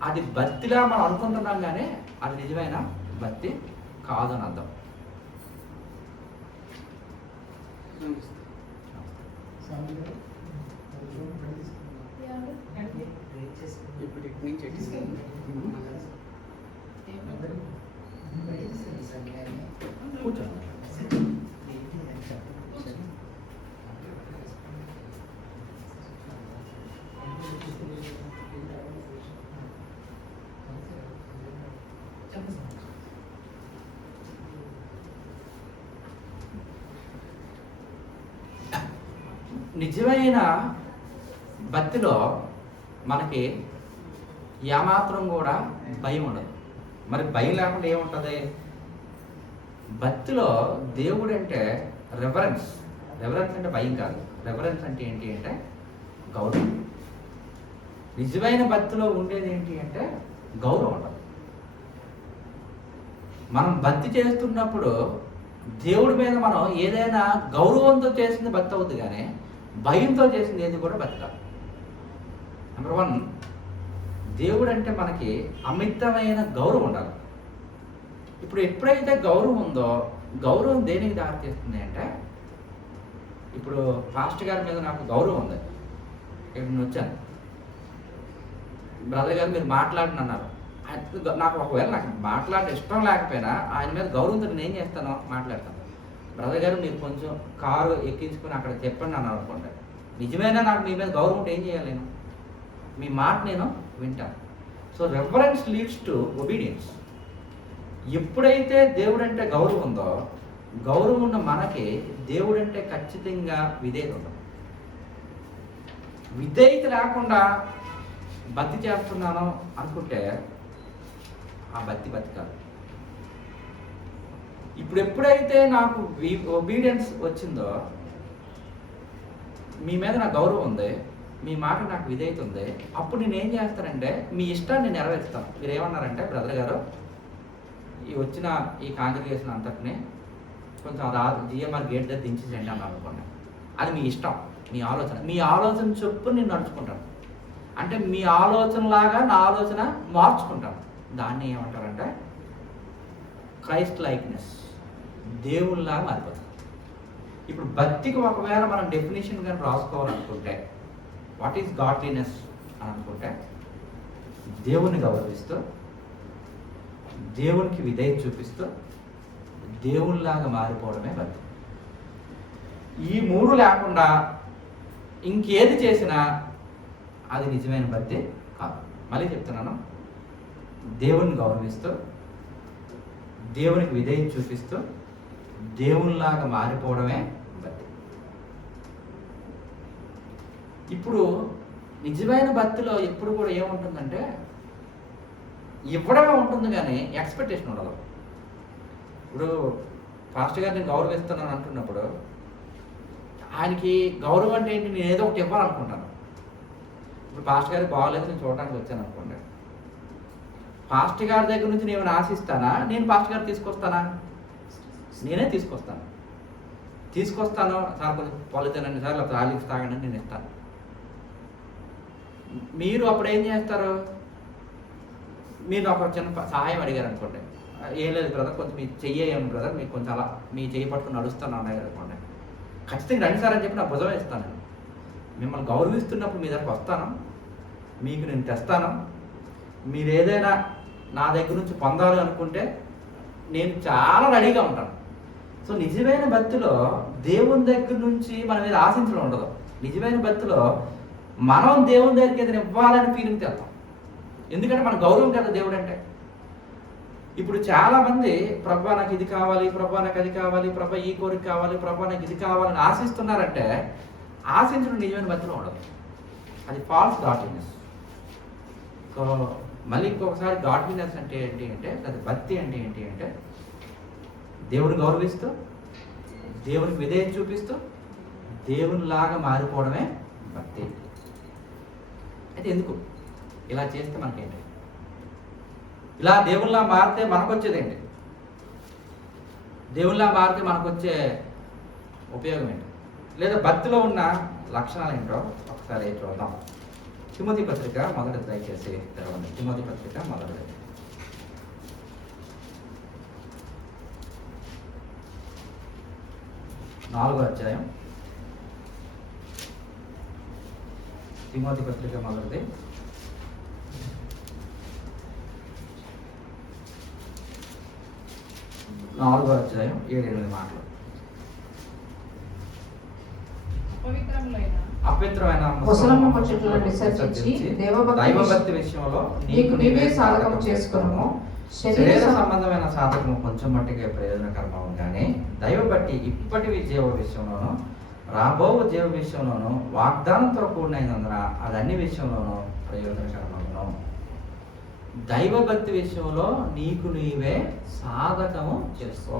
అది భక్తిలా మనం అనుకుంటున్నాం కానీ అది నిజమైన భక్తి కాదని అర్థం. నిజమైన భక్తిలో మనకి ఏమాత్రం కూడా భయం ఉండదు. మరి భయం లేకుండా ఏముంటుంది? భక్తిలో దేవుడు అంటే రెవరెన్స్ అంటే భయం కాదు. రెవరెన్స్ అంటే ఏంటి అంటే గౌరవం. నిజమైన భక్తిలో ఉండేది ఏంటి అంటే గౌరవం ఉండదు. మనం భక్తి చేస్తున్నప్పుడు దేవుడి మీద మనం ఏదైనా గౌరవంతో చేసింది భక్తి అవుతుంది కానీ భయంతో చేసింది ఏది కూడా భక్తి కాదు. నెంబర్ 1, దేవుడు అంటే మనకి అమితమైన గౌరవం ఉండాలి. ఇప్పుడు ఎప్పుడైతే గౌరవం ఉందో, గౌరవం దేనికి దారితీస్తుంది అంటే, ఇప్పుడు పాస్టర్ గారి మీద నాకు గౌరవం ఉంది, ఇక్కడ నేను వచ్చాను, బ్రదర్ గారు మీరు మాట్లాడిన అన్నారు, నాకు ఒకవేళ నాకు మాట్లాడే ఇష్టం లేకపోయినా ఆయన మీద గౌరవంతో నేను ఏం చేస్తానో మాట్లాడతాను. బ్రదర్ గారు మీరు కొంచెం కారు ఎక్కించుకొని అక్కడ చెప్పండి అని అనుకోండి, నిజమైనా నాకు మీ మీద గౌరవం ఉంటే ఏం చేయాలి? నేను మీ మాట నేను వింటాను. So reference leads to obedience. ఎప్పుడైతే దేవుడు అంటే గౌరవం ఉందో, గౌరవం ఉన్న మనకి దేవుడు అంటే ఖచ్చితంగా విధేయత ఉండదు. విధేయత లేకుండా భక్తి చేస్తున్నాను అనుకుంటే ఆ భక్తి కాదు. ఇప్పుడు ఎప్పుడైతే నాకు ఒబీడియన్స్ వచ్చిందో, మీ మీద నాకు గౌరవం ఉంది, మీ మాట నాకు విధేయత ఉంది, అప్పుడు నేను ఏం చేస్తానంటే మీ ఇష్టాన్ని నెరవేరుస్తాను. మీరు ఏమన్నారంటే, బ్రదర్ గారు ఈ వచ్చిన ఈ కాంగ్రిగేషన్ అంతటిని కొంచెం జిఎంఆర్ గేట్ దగ్గర దించేసేయండి అని అనుకోండి. అది మీ ఇష్టం, మీ ఆలోచన చొప్పున నేను నడుచుకుంటాను. అంటే మీ ఆలోచనలాగా నా ఆలోచన మార్చుకుంటాను. దాన్ని ఏమంటారంటే క్రైస్ట్ లైక్నెస్, దేవుళ్ళలాగా మారిపోతాం. ఇప్పుడు భక్తికి ఒకవేళ మనం డెఫినేషన్ కానీ రాసుకోవాలనుకుంటే, వాట్ ఈజ్ గాడ్లీనెస్ అని అనుకుంటే, దేవుణ్ణి గౌరవిస్తూ, దేవునికి విధేయత చూపిస్తూ, దేవుళ్ళలాగా మారిపోవడమే భక్తి. ఈ మూడు లేకుండా ఇంకేది చేసినా అది నిజమైన భక్తి కాదు. మళ్ళీ చెప్తున్నాను, దేవుణ్ణి గౌరవిస్తూ, దేవునికి విధేయత చూపిస్తూ, దేవునిలాగా మారిపోవడమే భక్తి. ఇప్పుడు నిజమైన భక్తిలో ఎప్పుడు కూడా ఏముంటుందంటే ఇవ్వడమే ఉంటుంది, కానీ ఎక్స్పెక్టేషన్ ఉండదు. ఇప్పుడు పాస్టర్ గారు నేను గౌరవిస్తున్నాను అంటున్నప్పుడు ఆయనకి గౌరవం అంటే ఏంటి, నేను ఏదో ఒకటి ఇవ్వాలనుకుంటాను. ఇప్పుడు పాస్టర్ గారికి బాగోలేదు, నేను చూడడానికి వచ్చాను అనుకోండి, పాస్టర్ గారి దగ్గర నుంచి నేను ఆశిస్తానా, నేను పాస్టర్ గారు తీసుకొస్తానా? నేనే తీసుకొస్తాను. సార్ కొంచెం పాలు తినండి సార్, లేకపోతే హార్లిక్స్ తాగండి అని నేను ఇస్తాను. మీరు అప్పుడు ఏం చేస్తారు? మీరు ఒక చిన్న సహాయం అడిగారు అనుకోండి, ఏం లేదు బ్రదర్, కొంచెం మీ చెయ్యేయండి బ్రదర్, మీకు కొంచెం అలా మీ చెయ్యి పట్టుకుని నడుస్తాను అన్నారు అనుకోండి, ఖచ్చితంగా రండి సార్ అని చెప్పి నా భుజం వేస్తాను. నేను మిమ్మల్ని గౌరవిస్తున్నప్పుడు మీ దగ్గరకు వస్తాను, మీకు నేను తెస్తాను. మీరు ఏదైనా నా దగ్గర నుంచి పొందాలి అనుకుంటే నేను చాలా రెడీగా ఉంటాను. సో నిజమైన భక్తిలో దేవుని దగ్గర నుంచి మన మీద ఆశించడం ఉండదు. నిజమైన భక్తిలో మనం దేవుని దగ్గరికి ఏదైనా ఇవ్వాలని ఫీలింగ్ తెస్తాం. ఎందుకంటే మన గౌరవం కదా దేవుడు అంటే. ఇప్పుడు చాలామంది ప్రభా నాకు ఇది కావాలి, ప్రభా నాకు అది కావాలి, ప్రభా ఈ కోరిక కావాలి, ప్రభా నాకు ఇది కావాలని ఆశిస్తున్నారంటే ఆశించడం నిజమైన భక్తిలో ఉండదు. అది ఫాల్స్ గాడ్లీనెస్. సో మళ్ళీ ఇంకొకసారి గాడ్లీనెస్ అంటే ఏంటి అంటే, అది భక్తి అంటే ఏంటి అంటే దేవుడిని గౌరవిస్తూ, దేవునికి విధేయత చూపిస్తూ, దేవునిలాగా మారిపోవడమే భక్తి. అయితే ఎందుకు ఇలా చేస్తే మనకేంటి? ఇలా దేవుళ్ళ మారితే మనకొచ్చేది ఏంటి? దేవుళ్ళ మారితే మనకొచ్చే ఉపయోగం ఏంటి? లేదా భక్తిలో ఉన్న లక్షణాలు ఏంటో ఒకసారి చూద్దాం. తిమోతి పత్రిక మొదటి దయచేసి తెరవండి. తిమోతి పత్రిక మొదటిది 4వ అధ్యాయం. తిమోతి పత్రిక మొదటిది 4వ అధ్యాయం 7-8 మాటలు. అపవిత్రమైన దైవభక్తి విషయంలో నీకు నీవే సాధకము చేసుకును. శరీర సంబంధమైన సాధకము కొంచెం మట్టికే ప్రయోజనకరమవు, కానీ దైవభక్తి ఇప్పటి జీవ విషయంలోనూ రాబో జీవ విషయంలోనూ వాగ్దానంతో కూడినందున అది అన్ని విషయంలోనూ ప్రయోజనకరమవును. దైవభక్తి విషయంలో నీకు నీవే సాధకము చేసుకో.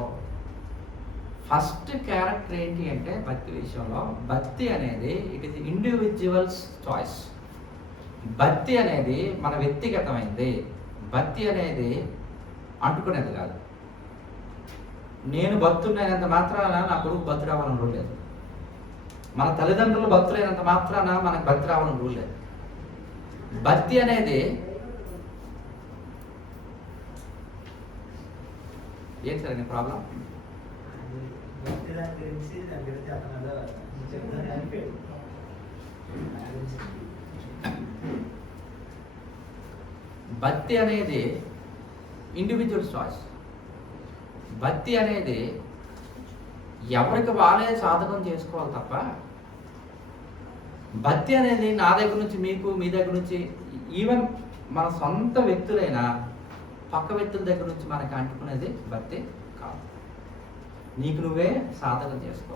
ఫస్ట్ క్యారెక్టర్ ఏంటి అంటే భక్తి విషయంలో, భక్తి అనేది ఇట్ ఈస్ ఇండివిజువల్స్ చాయిస్. భక్తి అనేది మన వ్యక్తిగతమైనది. భక్తి అనేది అంటుకునేది కాదు. నేను భక్తుడైనంత మాత్రాన నా కొడుకు భక్తి రావాలని రూల్ లేదు. మన తల్లిదండ్రులు భక్తులైనంత మాత్రాన మనకు భక్తి రావాలని రూల్ లేదు. భక్తి అనేది ఏంటి సార్ నీ ప్రాబ్లం? భక్తి అనేది ఇండివిజువల్ చాయిస్. భక్తి అనేది ఎవరికి వాళ్ళే సాధకం చేసుకోవాలి తప్ప, భక్తి అనేది నా దగ్గర నుంచి మీకు, మీ దగ్గర నుంచి, ఈవెన్ మన సొంత వ్యక్తులైనా పక్క వ్యక్తుల దగ్గర నుంచి మనకి అంటుకునేది భక్తి కాదు. నీకు నువ్వే సాధన చేసుకో.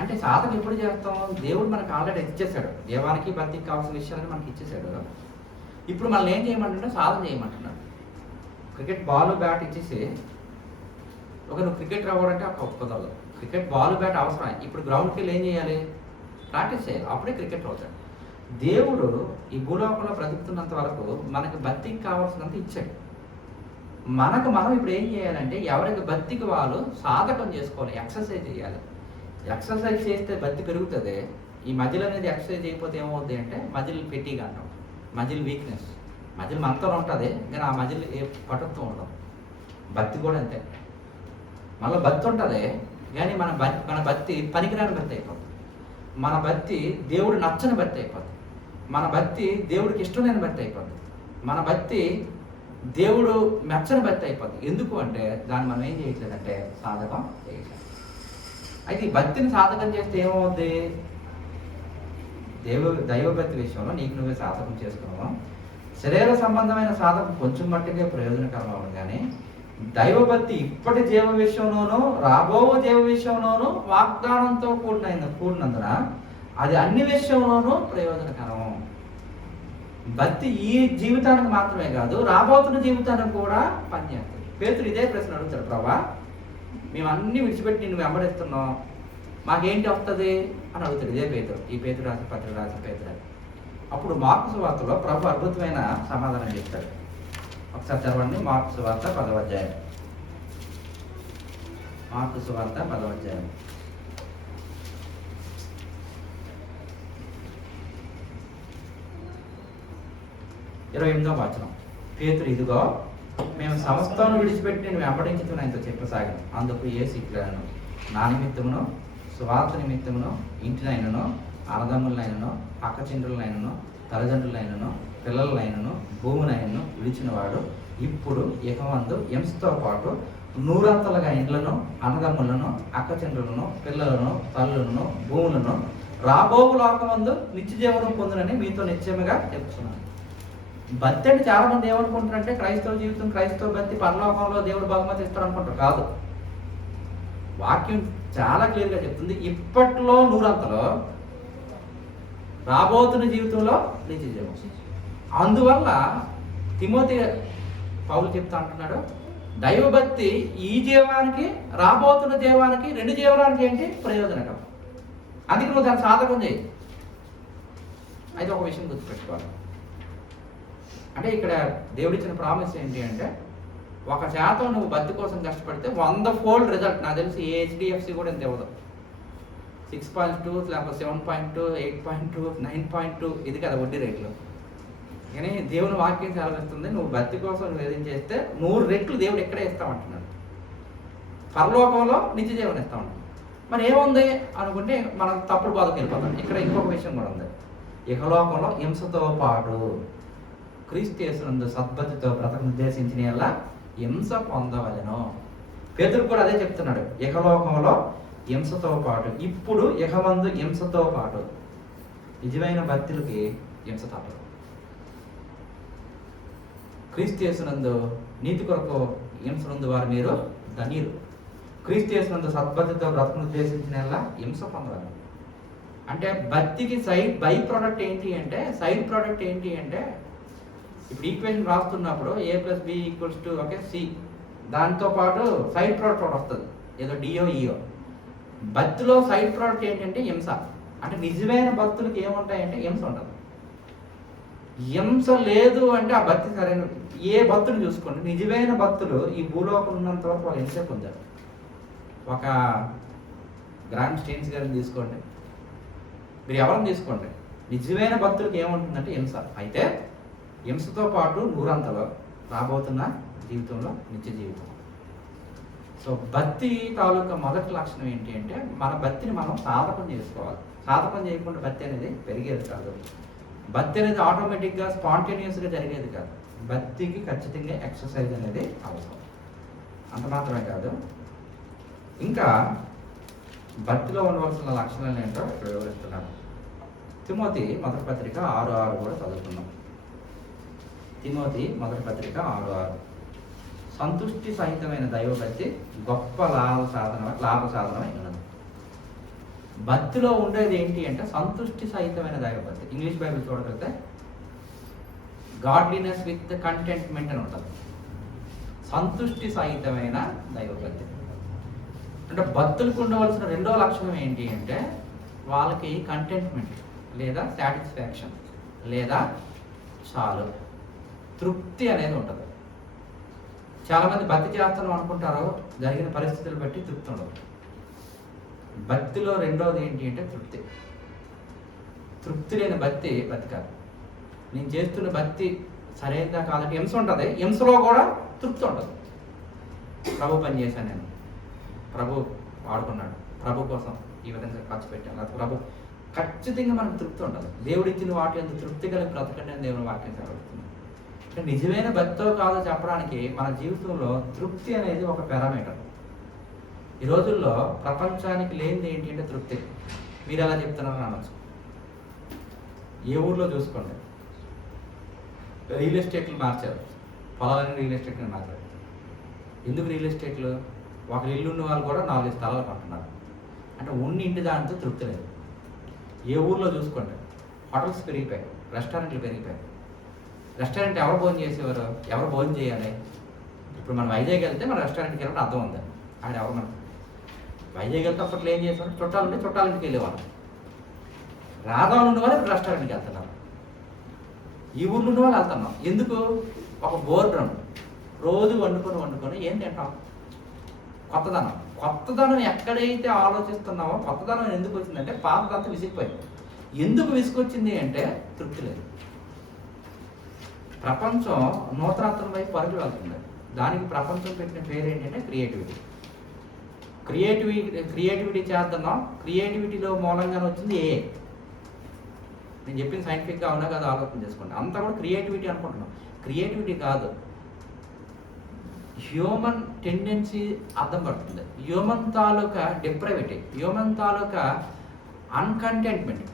అంటే సాధన ఎప్పుడు చేస్తాం? దేవుడు మనకు ఆల్రెడీ ఇచ్చేసాడు. దేవానికి భక్తికి కావాల్సిన విషయాలని మనకి ఇచ్చేసాడు. ఇప్పుడు మనల్ని ఏం చేయమంటున్నా? సాధన చేయమంటున్నాడు. క్రికెట్ బాల్ బ్యాట్ ఇచ్చేసి నువ్వు క్రికెట్ రావాలంటే కుదరదు. క్రికెట్ బాల్ బ్యాట్ అవసరం. ఇప్పుడు గ్రౌండ్కి వెళ్ళి ఏం చేయాలి? ప్రాక్టీస్ చేయాలి. అప్పుడే క్రికెట్ అవుతాడు. దేవుడు ఈ భూలోకంలో బ్రతుకుతున్నంత వరకు మనకి భక్తికి కావాల్సినంత ఇచ్చాడు. మనం ఇప్పుడు ఏం చేయాలంటే ఎవరికి భక్తికి వాళ్ళు సాధకం చేసుకోవాలి, ఎక్సర్సైజ్ చేయాలి. ఎక్సర్సైజ్ చేస్తే భక్తి పెరుగుతుంది. ఈ మజిల్ అనేది ఎక్సర్సైజ్ చేయకపోతే ఏమవుతుంది అంటే మజిల్ ఫెటీగా అంటాం, మజిల్ వీక్నెస్. మజిల్ మనతో ఉంటుంది కానీ ఆ మజిల్ ఏ పట్టుతూ ఉండదు. భక్తి కూడా అంతే. మళ్ళీ భక్తి ఉంటుంది కానీ మన భక్తి పనికిరాని భక్తి అయిపోతుంది. మన భక్తి దేవుడు నచ్చని భక్తి అయిపోతుంది. మన భక్తి దేవుడికి ఇష్టం లేని భక్తి అయిపోతుంది. మన భక్తి దేవుడు మెచ్చని భక్తి అయిపోతుంది. ఎందుకు అంటే దాన్ని మనం ఏం చేయట్లేదంటే సాధకం చేయట్లేదు. అయితే ఈ భక్తిని సాధకం చేస్తే ఏమవుద్ది? దైవభక్తి విషయంలో నీకు నువ్వే సాధకం చేసుకున్నావు. శరీర సంబంధమైన సాధకం కొంచెం మట్టుకే ప్రయోజనకరం అవ్వదు. కానీ దైవభక్తి ఇప్పటి జీవ విషయంలోనూ రాబో జీవ విషయంలోనూ వాగ్దానంతో కూడినందున అది అన్ని విషయంలోనూ ప్రయోజనకరం. భక్తి ఈ జీవితానికి మాత్రమే కాదు, రాబోతున్న జీవితానికి కూడా పనిచేస్తుంది. పేతురు ఇదే ప్రశ్న అడుగుతాడు, ప్రభా మేము అన్ని విడిచిపెట్టి నిన్ను వెంబడిస్తున్నాం, మాకేంటి వస్తుంది అని అడుగుతాడు. ఇదే పేతురు, ఈ పేతురు రాసిన పత్రిక రాసిన పేతురు. అప్పుడు మార్కు సువార్తలో ప్రభు అద్భుతమైన సమాధానం చెప్తాడు. ఒకసారి చదవండి. మార్కు సువార్త 10వ అధ్యాయం. మార్కు సువార్త 10వ అధ్యాయం. 28వ వచనం. పేతురు, ఇదిగో మేము సమస్తాన్ని విడిచిపెట్టి నేను వెంబడించుతున్నా ఇంత చెప్పసాగాను. అందుకు యేసు ఇట్లను, నా నిమిత్తమును సువార్త నిమిత్తమును ఇంటినైనను అన్నదమ్ములైనను అక్కచిండ్రులైనను తల్లిదండ్రులైనను పిల్లలైనను భూమునైనను విడిచిన వాడు ఇప్పుడు ఇకమందు హింసతో పాటు 100 ఇండ్లను అన్నదమ్ములను అక్కచిండ్రులను పిల్లలను తల్లులను భూములను రాబోవు లోకమందు నిత్య జీవనం పొందునని మీతో నిశ్చయముగా చెప్తున్నాను. భక్తి అంటే చాలా మంది ఏమనుకుంటారంటే క్రైస్తవ జీవితం, క్రైస్తవ భక్తి పరలోకంలో దేవుడు బహుమతి ఇస్తాడు అనుకుంటారు. కాదు. వాక్యం చాలా క్లియర్గా చెప్తుంది. ఇప్పట్లో 100 రాబోతున్న జీవితంలో నిత్య జీవం. అందువల్ల తిమోతి పౌలు చెప్తా అంటున్నాడు, దైవభక్తి ఈ జీవానికి రాబోతున్న జీవానికి 2 జీవనానికి ఏంటి ప్రయోజనకరం. అందుకే నువ్వు దాన్ని సాధకం చేయి. అయితే ఒక విషయం గుర్తుపెట్టుకోవాలి. అంటే ఇక్కడ దేవుడిచ్చిన ప్రామిస్ ఏంటి అంటే 1% నువ్వు భక్తి కోసం కష్టపడితే 100 రిజల్ట్. నాకు తెలిసి ఏ హెచ్డిఎఫ్సి కూడా ఎంత ఇవ్వదు. 6.2 లేకపోతే 7.2 8.2 9.2 ఇది కదా వడ్డీ రేట్లు. కానీ దేవుని వాక్యం సెలవిస్తుంది, నువ్వు భక్తి కోసం నువ్వు ఏదైనా చేస్తే 100 రెట్లు దేవుడు ఎక్కడే ఇస్తామంటున్నాడు. పరలోకంలో నిత్య జీవనం ఇస్తామంటున్నాడు. మరి ఏముంది అనుకుంటే మనం తప్పుడు బాధకు వెళ్ళిపోతాం. ఇక్కడ ఇంకొక విషయం కూడా ఉంది. ఇహలోకంలో హింసతో పాటు క్రీస్తు యేసునందు సద్భక్తితో బ్రతకను ఉద్దేశించిన ఎలా హింస పొందవలెను. పేతురు కూడా అదే చెప్తున్నాడు. ఇహలోకంలో హింసతో పాటు, ఇప్పుడు ఇహమందు హింసతో పాటు. నిజమైన భక్తులకి హింస తప్పదు. క్రీస్తు యేసునందు నీతి కొరకు హింసనందు వారు మీరు ధన్యులు. క్రీస్తు యేసునందు సద్భక్తితో బ్రతకను ఉద్దేశించిన ఎలా హింస పొందవలెను. అంటే భక్తికి బై ప్రోడక్ట్ ఏంటి అంటే ఇప్పుడు ఈక్వేషన్ రాస్తున్నప్పుడు A+B=ఓకే C, దాంతో పాటు సైడ్ ప్రోడక్ట్ ఒకటి వస్తుంది, ఏదో DO/EO. భక్తిలో సైడ్ ప్రోడక్ట్ ఏంటంటే హింస. అంటే నిజమైన భక్తులకి ఏముంటాయంటే హింస ఉంటుంది. హింస లేదు అంటే ఆ భక్తి సరైన. ఏ భక్తులు చూసుకోండి, నిజమైన భక్తులు ఈ భూలోకం ఉన్నంత వరకు వాళ్ళు హింస పొందారు. ఒక గ్రాండ్ స్టేన్స్ గారిని తీసుకోండి, మీరు ఎవరిని తీసుకోండి, నిజమైన భక్తులకి ఏముంటుందంటే హింస. అయితే హింసతో పాటు 100 రాబోతున్న జీవితంలో నిత్య జీవితం. సో భక్తి తాలూకా మొదటి లక్షణం ఏంటి అంటే మన భక్తిని మనం సాధకం చేసుకోవాలి. సాధకం చేయకుండా భక్తి అనేది పెరిగేది కాదు. భక్తి అనేది ఆటోమేటిక్గా స్పాంటేనియస్గా జరిగేది కాదు. భక్తికి ఖచ్చితంగా ఎక్సర్సైజ్ అనేది అవసరం. అంత మాత్రమే కాదు, ఇంకా భక్తిలో ఉండవలసిన లక్షణాలు ఏంటో ఇక్కడ వివరిస్తున్నాను. తిమోతి మొదటి పత్రిక 6:6 కూడా చదువుకున్నాం. తిమోతి మొదటి పత్రిక 6:6. సంతుష్టి సహితమైన దైవభక్తి గొప్ప లాభ సాధనమై ఉన్నది. భక్తిలో ఉండేది ఏంటి అంటే సంతుష్టి సహితమైన దైవభక్తి. ఇంగ్లీష్ బైబిల్ చూడగలిగితే గాడ్లీనెస్ విత్ కంటెంట్మెంట్ అని ఉంటుంది. సంతుష్టి సహితమైన దైవభక్తి అంటే భక్తులకు ఉండవలసిన రెండో లక్షణం ఏంటి అంటే వాళ్ళకి కంటెంట్మెంట్ లేదా సాటిస్ఫాక్షన్ లేదా చాలు, తృప్తి అనేది ఉంటుంది. చాలామంది భక్తి చేస్తాను అనుకుంటారు, జరిగిన పరిస్థితులు బట్టి తృప్తి ఉండదు. భక్తిలో రెండోది ఏంటి అంటే తృప్తి. తృప్తి లేని భక్తి కాదు. నేను చేస్తున్న భక్తి సరైనదా కాదంటే హింస ఉంటుంది, హింసలో కూడా తృప్తి ఉండదు. ప్రభు పని చేశాను నేను, ప్రభు వాడుకున్నాడు, ప్రభు కోసం ఈ విధంగా ఖర్చు పెట్టాను, అది ప్రభు ఖచ్చితంగా మనకు తృప్తి ఉండదు. దేవుడు ఇచ్చిన వాటి అంత తృప్తి కలిగి బ్రతకండి అని దేవుని వాక్యం చదువుతుంది. అంటే నిజమైన భక్తో కాదో చెప్పడానికి మన జీవితంలో తృప్తి అనేది ఒక పారామీటర్. ఈ రోజుల్లో ప్రపంచానికి లేనిది ఏంటి అంటే తృప్తి. మీరు ఎలా చెప్తున్నారని అనొచ్చు. ఏ ఊర్లో చూసుకోండి, రియల్ ఎస్టేట్లు మార్చారు, పొలాలని రియల్ ఎస్టేట్ని మార్చారు. ఎందుకు రియల్ ఎస్టేట్లు? ఒక ఇల్లు ఉన్న వాళ్ళు కూడా 4 స్థలాలు కొంటున్నారు. అంటే ఉన్న ఇంటి దాంతో తృప్తి లేదు. ఏ ఊర్లో చూసుకోండి, హోటల్స్ పెరిగిపోయాయి, రెస్టారెంట్లు పెరిగిపోయాయి. రెస్టారెంట్ ఎవరు భోజనం చేసేవారు? ఎవరు భోజనం చేయాలి? ఇప్పుడు మనం వైజాగ్ వెళ్తే మన రెస్టారెంట్కి వెళ్ళినప్పుడు అర్థం ఉంది. ఆయన ఎవరు మనం వైజాగ్ వెళ్తే అప్పట్లో ఏం చేసేవారు? చుట్టాలు ఉంటే చుట్టాలింటికి వెళ్ళేవాళ్ళు. రాధాలు ఉన్నవారు ఇప్పుడు రెస్టారెంట్కి వెళ్తున్నారు. ఈ ఊర్లో ఉన్న వాళ్ళు వెళ్తున్నాం. ఎందుకు? ఒక బోర్డ్రం రోజు వండుకొని ఏం తింటాం? కొత్తదనం ఎక్కడైతే ఆలోచిస్తున్నామో కొత్తదనం ఎందుకు వచ్చిందంటే పాతదంతా విసిగిపోయింది. ఎందుకు విసుకొచ్చింది అంటే తృప్తి లేదు. ప్రపంచం నూతనత్వం వైపు పరుగులు వెళ్తుంది. దానికి ప్రపంచం పెట్టిన పేరు ఏంటంటే క్రియేటివిటీ చేస్తున్నాం. క్రియేటివిటీలో మూలంగానే వచ్చింది ఏ. నేను చెప్పిన సైంటిఫిక్గా అవునా కదా ఆలోచన చేసుకోండి. అంతా కూడా క్రియేటివిటీ అనుకుంటున్నాం. క్రియేటివిటీ కాదు, హ్యూమన్ టెండెన్సీ అర్థం పడుతుంది. హ్యూమన్ తాలూకా డిప్రైవిటీ, హ్యూమన్ తాలూకా అన్కంటెంట్మెంట్,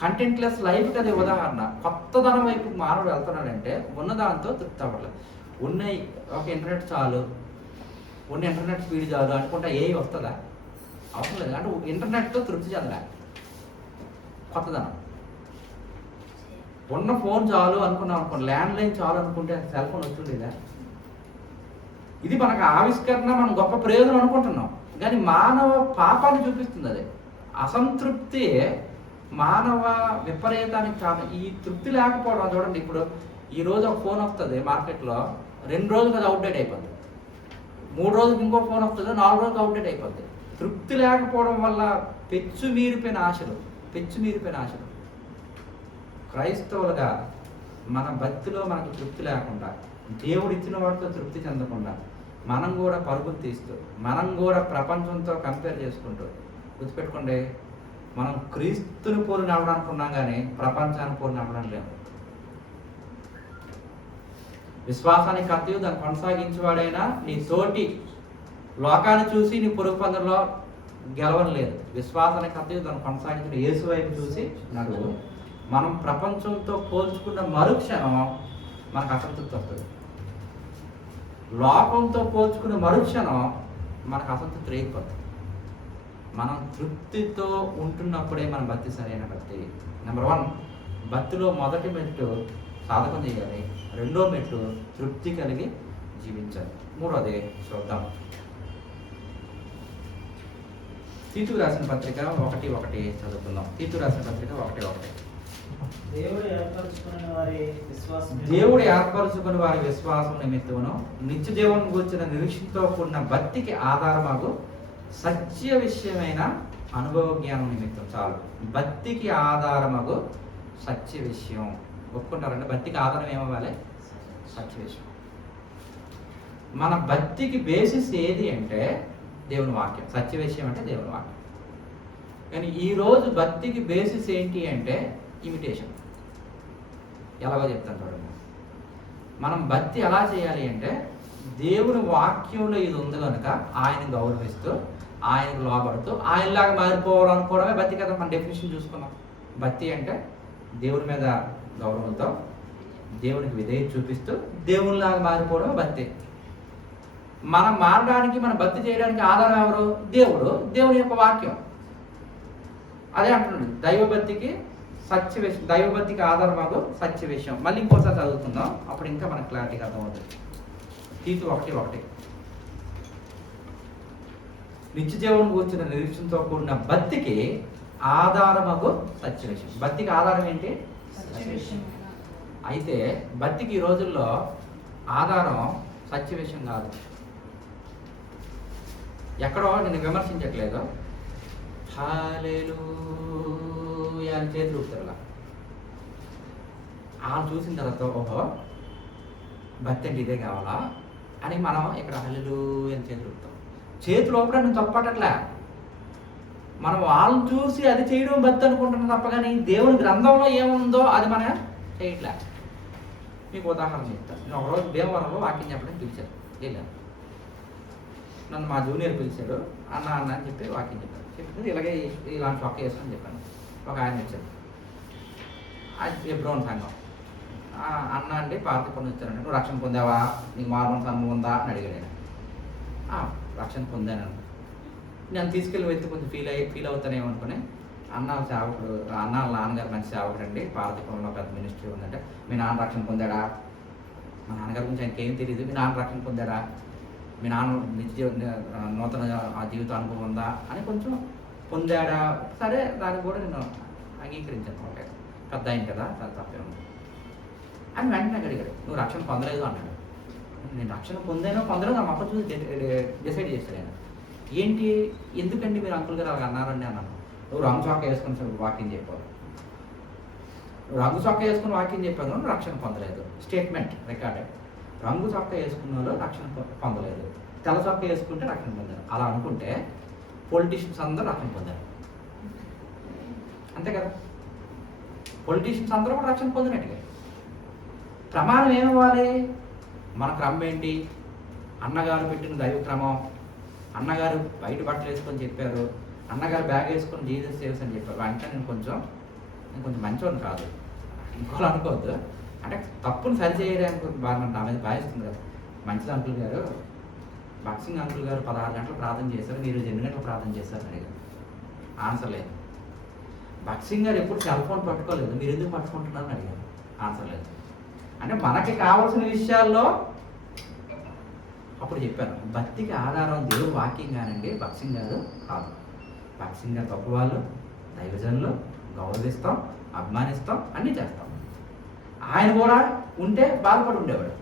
కంటెంట్లెస్ లైఫ్కి అది ఉదాహరణ. కొత్తదనం వైపు మానవుడు వెళ్తున్నాడంటే ఉన్నదాంతో తృప్తి అవ్వట్లేదు. ఉన్న ఒక ఇంటర్నెట్ చాలు, ఉన్న ఇంటర్నెట్ స్పీడ్ చాలు అనుకుంటా ఏ వస్తుందా? అవసరం లేదు. అంటే ఇంటర్నెట్తో తృప్తి చెందలే. కొత్తదనం ఉన్న ఫోన్ చాలు అనుకున్నాం అనుకోండి, ల్యాండ్లైన్ చాలు అనుకుంటే సెల్ ఫోన్ వస్తుండేదా? ఇది మనకు ఆవిష్కరణ, మనం గొప్ప ప్రయోజనం అనుకుంటున్నాం. కానీ మానవ పాపాన్ని చూపిస్తుంది. అది అసంతృప్తి మానవ విపరీతానికి కారణం. ఈ తృప్తి లేకపోవడం చూడండి. ఇప్పుడు ఈరోజు ఒక ఫోన్ వస్తుంది మార్కెట్లో, 2 రోజులకు అది అవుట్డేట్ అయిపోద్ది. 3 రోజులకు ఇంకో ఫోన్ వస్తుంది, 4 రోజులకు అవుట్డేట్ అయిపోద్ది. తృప్తి లేకపోవడం వల్ల పెచ్చు మీరిపోయిన ఆశలు. క్రైస్తవులుగా మన భక్తిలో మనకు తృప్తి లేకుండా, దేవుడు ఇచ్చిన వాటితో తృప్తి చెందకుండా మనం కూడా పరుగులు తీస్తూ, మనం కూడా ప్రపంచంతో కంపేర్ చేసుకుంటూ, గుర్తుపెట్టుకోండి, మనం క్రీస్తుని పోలి నడవడానికి ఉన్నాం కానీ ప్రపంచాన్ని పోలి నడవడం లేదు. విశ్వాసానికి కర్తయు దాన్ని కొనసాగించేవాడైనా నీ తోటి లోకాన్ని చూసి నీ పొరుగు పందులో గెలవడం లేదు. విశ్వాసానికి కర్తయు దాన్ని కొనసాగించిన యేసు వైపు చూసి నడువు. మనం ప్రపంచంతో పోల్చుకున్న మరుక్షణం మనకు అసంతృప్తి వస్తుంది. లోకంతో పోల్చుకున్న మరుక్షణం మనకు అసంతృప్తి రేగిపోతుంది. మనం తృప్తితో ఉంటున్నప్పుడే మన భక్తి సరైన భక్తి. నెంబర్ 1, భక్తిలో మొదటి మెట్టు సాధకం చేయాలి. 2వ మెట్టు తృప్తి కలిగి జీవించాలి. 3వది చూద్దాం. తీతు రాసిన పత్రిక 1:1 చదువుకుందాం. తీతు రాసిన పత్రిక 1:1. దేవుడు ఏర్పరచుకుని వారి విశ్వాసం నిమిత్తమును నిత్య జీవనం గురించిన నిరీక్షణతో కూడిన భక్తికి ఆధారమాగు సత్య విషయమైన అనుభవ జ్ఞానం నిమిత్తం. చాలు. భక్తికి ఆధారమగు సత్య విషయం. ఒప్పుకుంటారంటే భక్తికి ఆధారం ఏమవ్వాలి? సత్య విషయం. మన భక్తికి బేసిస్ ఏది అంటే దేవుని వాక్యం. సత్య విషయం అంటే దేవుని వాక్యం. కానీ ఈరోజు భక్తికి బేసిస్ ఏంటి అంటే ఇమిటేషన్. ఎలాగో చెప్తాను చూడండి. మనం భక్తి ఎలా చేయాలి అంటే దేవుని వాక్యంలో ఇది ఉంది కనుక ఆయన గౌరవిస్తూ, ఆయనకు లోబడుతూ, ఆయనలాగా మారిపోవాలనుకోవడమే భక్తి కదా. మన డెఫినేషన్ చూసుకున్నాం. భక్తి అంటే దేవుని మీద గౌరవంతో, దేవునికి విధేయత చూపిస్తూ, దేవునిలాగా మారిపోవడమే భక్తి. మనం మారడానికి, మనం భక్తి చేయడానికి ఆధారం ఎవరు? దేవుడు, దేవుని యొక్క వాక్యం. అదే అంటున్నాడు, దైవభక్తికి సత్య విషయం, దైవభక్తికి ఆధారం మాకు సత్య విషయం. మళ్ళీ ఇంకోసారి చదువుకుందాం, అప్పుడు ఇంకా మనకు క్లారిటీగా అర్థమవుతుంది. తీతు 1:1 నిత్య జీవనం కూర్చున్న నిరీక్షణతో కూడిన భక్తికి ఆధారమగు సత్య విషయం. భక్తికి ఆధారం ఏంటి? అయితే భక్తికి ఈ రోజుల్లో ఆధారం సత్య విషయం కాదు. ఎక్కడో నేను విమర్శించట్లేదు, హల్లెలూయా అని చేతులు ఊపుతారులా. ఆ చూసిన తర్వాత ఓహో భక్తి అంటే ఇదే కావాలా అని మనం ఇక్కడ హల్లెలూయా అని చేతులు ఊపుతాం. చేతులు ఊపడం తప్పట్లే, మనం వాళ్ళని చూసి అది చేయడం భక్తి అనుకుంటున్నాం తప్ప, కానీ దేవుని గ్రంథంలో ఏముందో అది మనం చేయట్లే. మీకు ఉదాహరణ చెప్తాను. నేను ఒకరోజు భీమవరంలో వాక్యం చెప్పడానికి పిలిచాను, వెళ్ళాను. నన్ను మా జూనియర్ పిలిచాడు, అన్న అన్న అని చెప్పి వాక్యం చెప్పాను. చెప్పింది ఇలాగే ఇలాంటి చొక్క వేసుకొని చెప్పాను. ఒక ఆయన వచ్చాడు, ఎబ్రోన్ సంఘం. అన్న అండి పార్థిపురం వచ్చానండి, నువ్వు రక్షణ పొందావా, నీకు మార్మల్ సంఘం ఉందా అని అడిగాడు ఆయన. రక్షణ పొందాను. నేను తీసుకెళ్ళి వెళ్తే కొంచెం ఫీల్ అవుతానేమనుకుని, అన్న సేవకుడు, అన్న నాన్నగారు మంచి సేవకుడు అండి, పార్థిపురంలో పెద్ద మినిస్ట్రీ ఉందంటే, మీ నాన్న రక్షణ పొందాడా? మా నాన్నగారి గురించి ఆయనకి ఏం తెలియదు. మీ నాన్న రక్షణ పొందాడా? మీ నాన్న నూతన జీవిత అనుభవం ఉందా అని కొంచెం పొందాడా? సరే, దాన్ని కూడా నేను అంగీకరించాను. ఓకే, పెద్ద అయింది కదా, చాలా తప్పేమో అని వెంటనే అడిగాడు, నువ్వు రక్షణ పొందలేదు అన్నాడు. నేను రక్షణ పొందానో పొందలేదో మా అప్ప చూసి డిసైడ్ చేశాడు ఆయన. ఏంటి, ఎందుకండి మీరు అంకుల్ గారు అలా అన్నారండి అన్నాను. నువ్వు రంగు చొక్క వేసుకుని వాక్యం చెప్పావు, నువ్వు రంగు చొక్క వేసుకుని వాక్యం చెప్పాను, నువ్వు రక్షణ పొందలేదు. Statement recorded. రంగు చొక్క వేసుకున్న వాళ్ళు రక్షణ పొందలేదు, తెల్ల చొక్క వేసుకుంటే రక్షణ పొందారు. అలా అనుకుంటే పొలిటీషియన్స్ అందరూ రక్షణ పొందారు, అంతే కదా? పొలిటీషియన్స్ అందరూ కూడా రక్షణ పొందినట్టుగా. ప్రమాణం ఏమివ్వాలి? మన క్రమం ఏంటి? అన్నగారు పెట్టిన దైవ క్రమం. అన్నగారు బయట బట్టలు వేసుకొని చెప్పారు, అన్నగారు బ్యాగ్ వేసుకొని జీసస్ సేవ్స్ అని చెప్పారు. అంటే నేను కొంచెం మంచివాడిని కాదు, ఇంకోళ్ళు అనుకోవద్దు. అంటే తప్పును సరి చేయడానికి బాగా నా మీద భావిస్తుంది కదా. మంచిది అంకుల్ గారు, బాక్సింగ్ అంకుల్ గారు 16 గంటలు ప్రార్థన చేశారు, మీరు 8 గంటలు ప్రార్థన చేశారు అడిగారు. ఆన్సర్ లేదు. బాక్సింగ్ గారు ఎప్పుడు సెల్ ఫోన్ పట్టుకోలేదు, మీరు ఎందుకు పట్టుకుంటున్నారని అడిగారు. ఆన్సర్ లేదు. అంటే మనకి కావాల్సిన విషయాల్లో అప్పుడు చెప్పాను, భక్తికి ఆధారం దేవుడు వాక్యం కానండి, బాక్సింగ్ గారు కాదు. బాక్సింగ్ గారు తప్పు వాళ్ళు, దైవజనులు గౌరవిస్తాం, అభిమానిస్తాం, అన్నీ చేస్తాం. ఆయన కూడా ఉంటే బాధపడి ఉండేవాడు.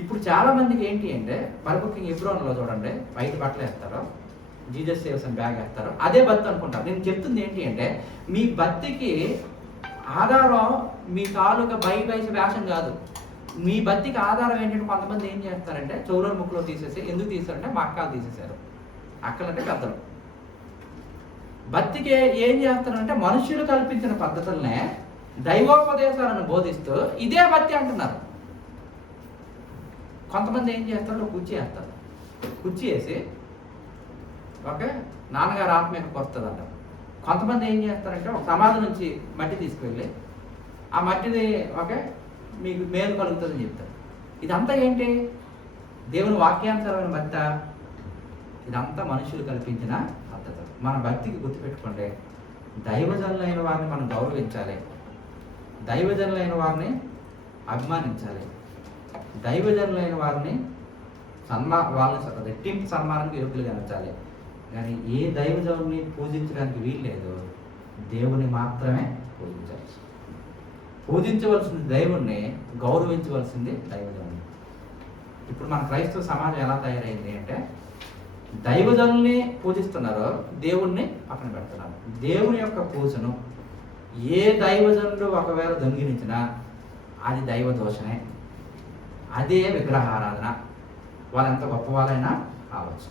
ఇప్పుడు చాలా మందికి ఏంటి అంటే, పరిపక్వంగా ఎబ్రోన్లో చూడండి, బయట బట్టలు వేస్తారు, జీసస్ సేవ్స్ అని బ్యాగ్ వేస్తారు, అదే భక్తి అనుకుంటారు. నేను చెప్తుంది ఏంటి అంటే, మీ భక్తికి ఆధారం మీ తాలూకా బయట వేషం కాదు. మీ భక్తికి ఆధారం ఏంటంటే, కొంతమంది ఏం చేస్తారంటే చౌరూరు ముక్కులో తీసేసి, ఎందుకు తీస్తారంటే మా అక్కలు తీసేశారు. అక్కలంటే పెద్దలు. భక్తికి ఏం చేస్తారంటే మనుషులు కల్పించిన పద్ధతులనే దైవోపదేశాలను బోధిస్తూ ఇదే భక్తి అంటున్నారు. కొంతమంది ఏం చేస్తారో కుర్చీ వేస్తారు, కుర్చీ వేసి ఓకే నాన్నగారు ఆత్మీయకు వస్తుంది అంటారు. కొంతమంది ఏం చేస్తారంటే ఒక సమాధి నుంచి మట్టి తీసుకువెళ్ళి ఆ మట్టిని ఓకే మీకు మేలు కలుగుతుందని చెప్తారు. ఇదంతా ఏంటి? దేవుని వాక్యానుసారమైన భక్త? ఇదంతా మనుషులు కల్పించిన పద్ధతులు. మన భక్తికి గుర్తుపెట్టుకోండి, దైవజనులైన వారిని మనం గౌరవించాలి, దైవజనులైన వారిని అభిమానించాలి, దైవజనులైన వారిని వాళ్ళని రెట్టింపు సన్మానానికి యోగ్యులుగా ఉంచాలి. కానీ ఏ దైవజనుని పూజించడానికి వీలు లేదు, దేవుని మాత్రమే పూజించాలి. పూజించవలసింది దేవుణ్ణి, గౌరవించవలసింది దైవజనుని. ఇప్పుడు మన క్రైస్తవ సమాజం ఎలా తయారైంది అంటే, దైవజనుల్ని పూజిస్తున్నారు, దేవుణ్ణి పక్కన పెడుతున్నారు. దేవుని యొక్క పూజను ఏ దైవజనుడు ఒకవేళ దొంగిలించినా అది దైవ దోషమే, అదే విగ్రహారాధన. వాళ్ళెంత గొప్ప వాళ్ళైనా కావచ్చు.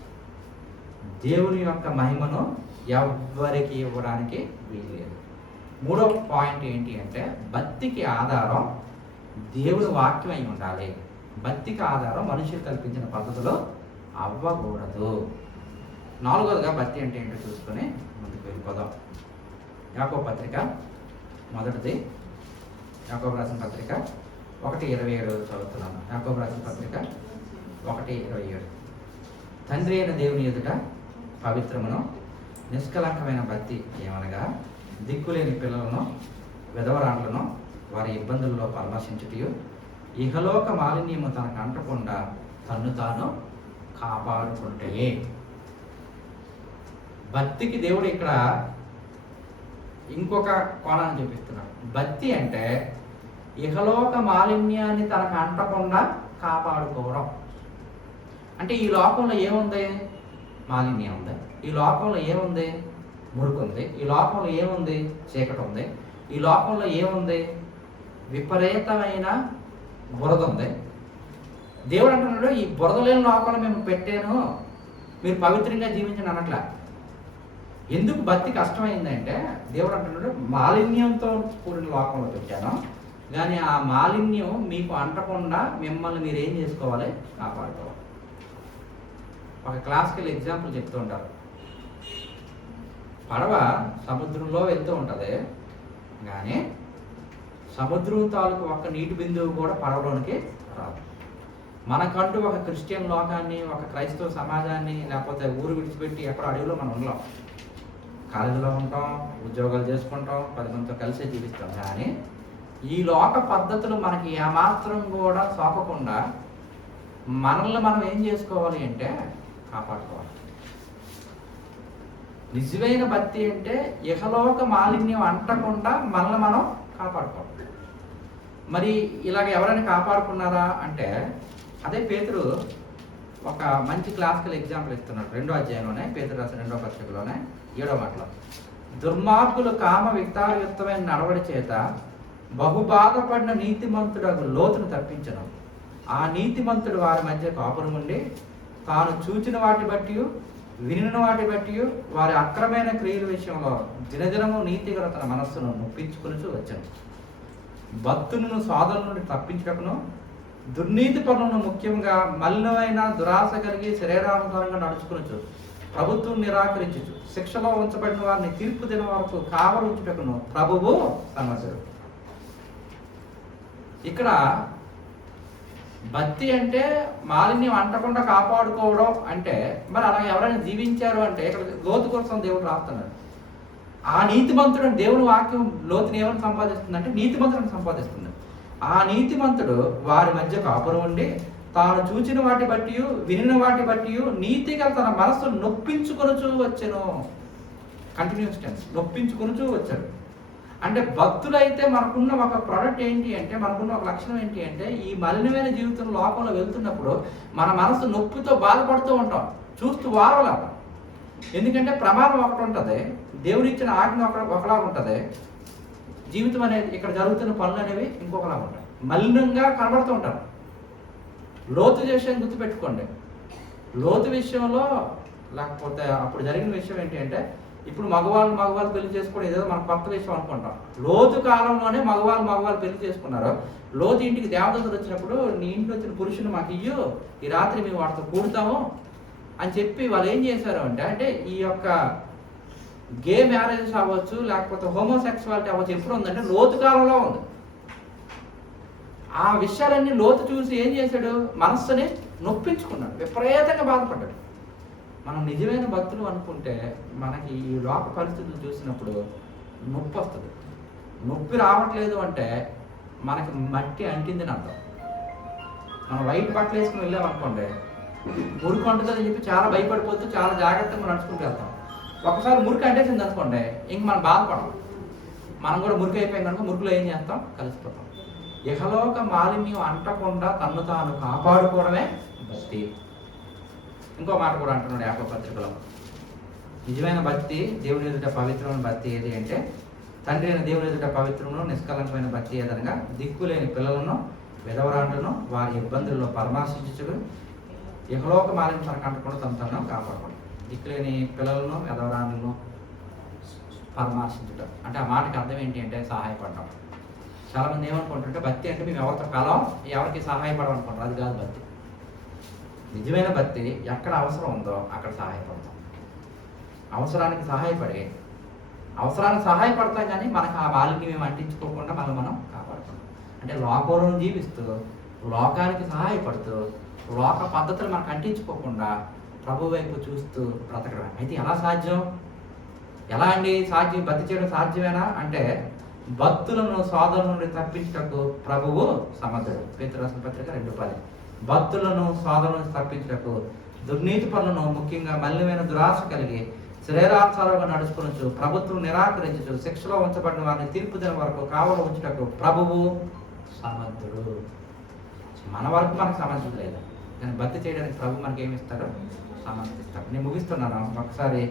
దేవుని యొక్క మహిమను ఎవరికి ఇవ్వడానికి వీలు లేదు. మూడో పాయింట్ ఏంటి అంటే, భక్తికి ఆధారం దేవుని వాక్యం అయి ఉండాలి. భక్తికి ఆధారం మనుషులు కల్పించిన పద్ధతిలో అవ్వకూడదు. నాలుగోదిగా భక్తి అంటే ఏంటో చూసుకొని ముందుకు వెళ్ళిపోదాం. యాకోబు పత్రిక మొదటిది, యాకోబు రాసిన పత్రిక 1:27 చదువుతున్నాను. యాకోబు రాసిన పత్రిక 1:27. తండ్రి అయిన దేవుని ఎదుట పవిత్రమును నిష్కలంకమైన భక్తి ఏమనగా దిక్కులేని పిల్లలను విధవరాండ్లను వారి ఇబ్బందుల్లో పరామర్శించుటయు ఇహలోక మాలిన్యము తనకు అంటకుండా తన్ను తాను కాపాడుకుంటే. భక్తికి దేవుడు ఇక్కడ ఇంకొక కోణాన్ని చూపిస్తున్నాడు. భక్తి అంటే ఇహలోక మాలిన్యాన్ని తనకు అంటకుండా కాపాడుకోవడం. అంటే ఈ లోకంలో ఏముంది? మాలిన్యం ఉంది. ఈ లోకంలో ఏముంది? మురికి ఉంది. ఈ లోకంలో ఏముంది? చీకటి ఉంది. ఈ లోకంలో ఏముంది? విపరీతమైన బురద ఉంది. దేవుడు అంటున్నాడు, ఈ బురద లేని లోకంలో మేము పెట్టాను, మీరు పవిత్రంగా జీవించండి అనట్లా. ఎందుకు భక్తి కష్టమైందంటే దేవుడు అంటున్నాడు, మాలిన్యంతో కూడిన లోకంలో పెట్టాను, కానీ ఆ మాలిన్యం మీకు అంటకుండా మిమ్మల్ని మీరు ఏం చేసుకోవాలి? కాపాడుకోవాలి. ఒక క్లాసికల్ ఎగ్జాంపుల్ చెప్తూ ఉంటారు. పడవ సముద్రంలో వెళ్తూ ఉంటుంది, కానీ సముద్రం తాలూకు ఒక్క నీటి బిందువు కూడా పడవలోనికి రాదు. మనకంటూ ఒక క్రిస్టియన్ లోకాన్ని, ఒక క్రైస్తవ సమాజాన్ని, లేకపోతే ఊరు విడిచిపెట్టి ఎక్కడ అడవిలో మనం ఉన్నాం. కాలేజీలో ఉంటాం, ఉద్యోగాలు చేసుకుంటాం, 10 మందితో కలిసే జీవిస్తాం. కానీ ఈ లోక పద్ధతులు మనకి ఏమాత్రం కూడా సోకకుండా మనల్ని మనం ఏం చేసుకోవాలి అంటే కాపాడుకోవాలి. నిజమైన భక్తి అంటే ఇహలోక మాలిన్యం అంటకుండా మనల్ని మనం కాపాడుకోవాలి. మరి ఇలాగ ఎవరైనా కాపాడుకున్నారా అంటే అదే పేతురు ఒక మంచి క్లాసికల్ ఎగ్జాంపుల్ ఇస్తున్నాడు. 2వ అధ్యాయంలోనే, పేతురు రాసిన 2వ పత్రికలోనే 7వ మాటలో, దుర్మార్గులు కామ విక్తారయుక్తమైన నడవడి చేత బహుబాధపడిన నీతిమంతుడు లోతును తప్పించను. ఆ నీతిమంతుడు వారి మధ్య కాపురం ఉండి తాను చూచిన వాటి బట్టి వినిన వాటి బట్టి వారి అక్రమైన క్రియల విషయంలో దినదినము నీతిగల తన మనస్సును నొప్పించుకుని వచ్చను. భక్తులను సోదరుల నుండి తప్పించటకును దుర్నీతి పనులను ముఖ్యంగా మలినమైన దురాశ కలిగి శరీరానుసారంగా నడుచుకునొచ్చు ప్రభుత్వం నిరాకరించు శిక్షలో ఉంచబడిన వారిని తీర్పు దిన వరకు కావలుంచుటకును ప్రభువు సమస్యలు. ఇక్కడ భక్తి అంటే మాలిన్యం అంటకుండా కాపాడుకోవడం అంటే, మరి అలా ఎవరైనా జీవించారు అంటే ఇక్కడ లోతు కోసం దేవుడు రాస్తున్నాడు. ఆ నీతిమంతుడు దేవుని వాక్యం లోతుని ఏమని సంపాదిస్తుంది అంటే నీతిమంతుడిని సంపాదిస్తుంది. ఆ నీతిమంతుడు వారి మధ్య కాపురం ఉండి తాను చూచిన వాటి బట్టి వినిన వాటి బట్టి నీతిగా తన మనస్సు నొప్పించుకొనుచూ వచ్చాను. కంటిన్యూస్ టెన్స్, నొప్పించుకొనుచూ వచ్చాడు. అంటే భక్తులైతే మనకున్న ఒక ప్రోడక్ట్ ఏంటి అంటే, మనకున్న ఒక లక్షణం ఏంటి అంటే, ఈ మలినమైన జీవితం లోకంలో వెళ్తున్నప్పుడు మన మనసు నొప్పితో బాధపడుతూ ఉంటాం, చూస్తూ వారలా. ఎందుకంటే ప్రమాదం ఒకటి ఉంటుంది, దేవుడిచ్చిన ఆజ్ఞ ఒకలాగా ఉంటుంది, జీవితం అనేది ఇక్కడ జరుగుతున్న పనులు అనేవి ఇంకొకలాగా ఉంటాయి, మలినంగా కనబడుతూ ఉంటారు. లోతు చేసే గుర్తుపెట్టుకోండి. లోతు విషయంలో లేకపోతే అప్పుడు జరిగిన విషయం ఏంటి అంటే, ఇప్పుడు మగవాళ్ళు పెళ్లి చేసుకోవడం ఏదో మన కొత్త విషయం అనుకుంటాం. లోతు కాలంలోనే మగవాళ్ళు పెళ్లి చేసుకున్నారు. లోతు ఇంటికి దేవదూతలు వచ్చినప్పుడు, నీ ఇంటికి వచ్చిన పురుషుని మాకు ఇయ్యు, ఈ రాత్రి మేము వాటితో కూడతాము అని చెప్పి వాళ్ళు ఏం చేశారు అంటే ఈ యొక్క గే మ్యారేజెస్ అవ్వచ్చు, లేకపోతే హోమోసెక్సువాలిటీ అవ్వచ్చు, ఎప్పుడు ఉందంటే లోతు కాలంలో ఉంది. ఆ విషయాలన్నీ లోతు చూసి ఏం చేశాడు? మనస్సుని నొప్పించుకున్నాడు, విపరీతంగా బాధపడ్డాడు. మనం నిజమైన భక్తులు అనుకుంటే మనకి ఈ లోక పరిస్థితులు చూసినప్పుడు నొప్పి వస్తుంది. నొప్పి రావట్లేదు అంటే మనకి మట్టి అంటిందని అర్థం. మనం వైట్ బట్టలు వేసుకుని వెళ్ళామనుకోండి, మురికి అంటుందని చెప్పి చాలా భయపడిపోతూ చాలా జాగ్రత్తగా నడుచుకుంటూ వెళ్తాం. ఒకసారి మురికి అంటేసింది అనుకోండి, ఇంక మనం బాధపడం. మనం కూడా మురికి అయిపోయింది అనుకో, మురికిలో ఏం చేస్తాం? కలిసిపోతాం. ఇహలోక మాలిన్యం అంటకుండా తన్ను తాను కాపాడుకోవడమే భక్తి. ఇంకో మాట కూడా అంటున్నాడు యాకోబు పత్రికలో, నిజమైన భక్తి దేవుని ఎదుట పవిత్రమైన భక్తి ఏది అంటే, తండ్రి అయిన దేవుని ఎదుట పవిత్రమును నిష్కలంకమైన భక్తి ఏదనగా దిక్కులేని పిల్లలను విధవరాండ్లను వారి ఇబ్బందుల్లో పరామర్శించుడు ఇహలోక మాలిన్యం తనకు అంటకుండా తను కాపాడుకోవడం. దిక్కులేని పిల్లలను విధవరాండ్లను పరామర్శించడం అంటే ఆ మాటకి అర్థం ఏంటి అంటే సహాయపడడం. చాలా మంది ఏమనుకుంటుంటే భక్తి అంటే మేము ఎవరితో కలం ఎవరికి సహాయపడడం అనుకుంటారు. అది కాదు భక్తి. నిజమైన భక్తి ఎక్కడ అవసరం ఉందో అక్కడ సహాయపడతాం. అవసరానికి సహాయపడతాం కానీ మనకు ఆ మాలిన్యం ఏమి అంటించుకోకుండా మనం కాపాడుకుంటాం. అంటే లోకంలో జీవిస్తూ లోకానికి సహాయపడుతూ లోక పద్ధతులు మనకు అంటించుకోకుండా ప్రభు వైపు చూస్తూ బ్రతకడం. అయితే ఎలా సాధ్యం? ఎలా అండి సాధ్యం? భక్తి చేయడం సాధ్యమేనా అంటే, భక్తులను సోదరుల నుండి తప్పించటకు ప్రభువు సమర్థుడు. పేతురు రాసిన పత్రిక 2:10. భక్తులను సోదరుల నుండి తప్పించటకు దుర్నీతి పనులను, ముఖ్యంగా మలినమైన దురాశ కలిగి శరీరానుసారంగా నడుచుకోవచ్చు, ప్రభుత్వం నిరాకరించు, శిక్షలో ఉంచబడిన వారిని తీర్పు దినం వరకు కావలు ఉంచుటకు ప్రభువు సమర్థుడు. మన వరకు మనకు సమర్థత లేదు, కానీ భక్తి చేయడానికి ప్రభు మనకి ఏమి ఇస్తాడో సమర్థిస్తాడు. నేను ముగిస్తున్నాను, ఒకసారి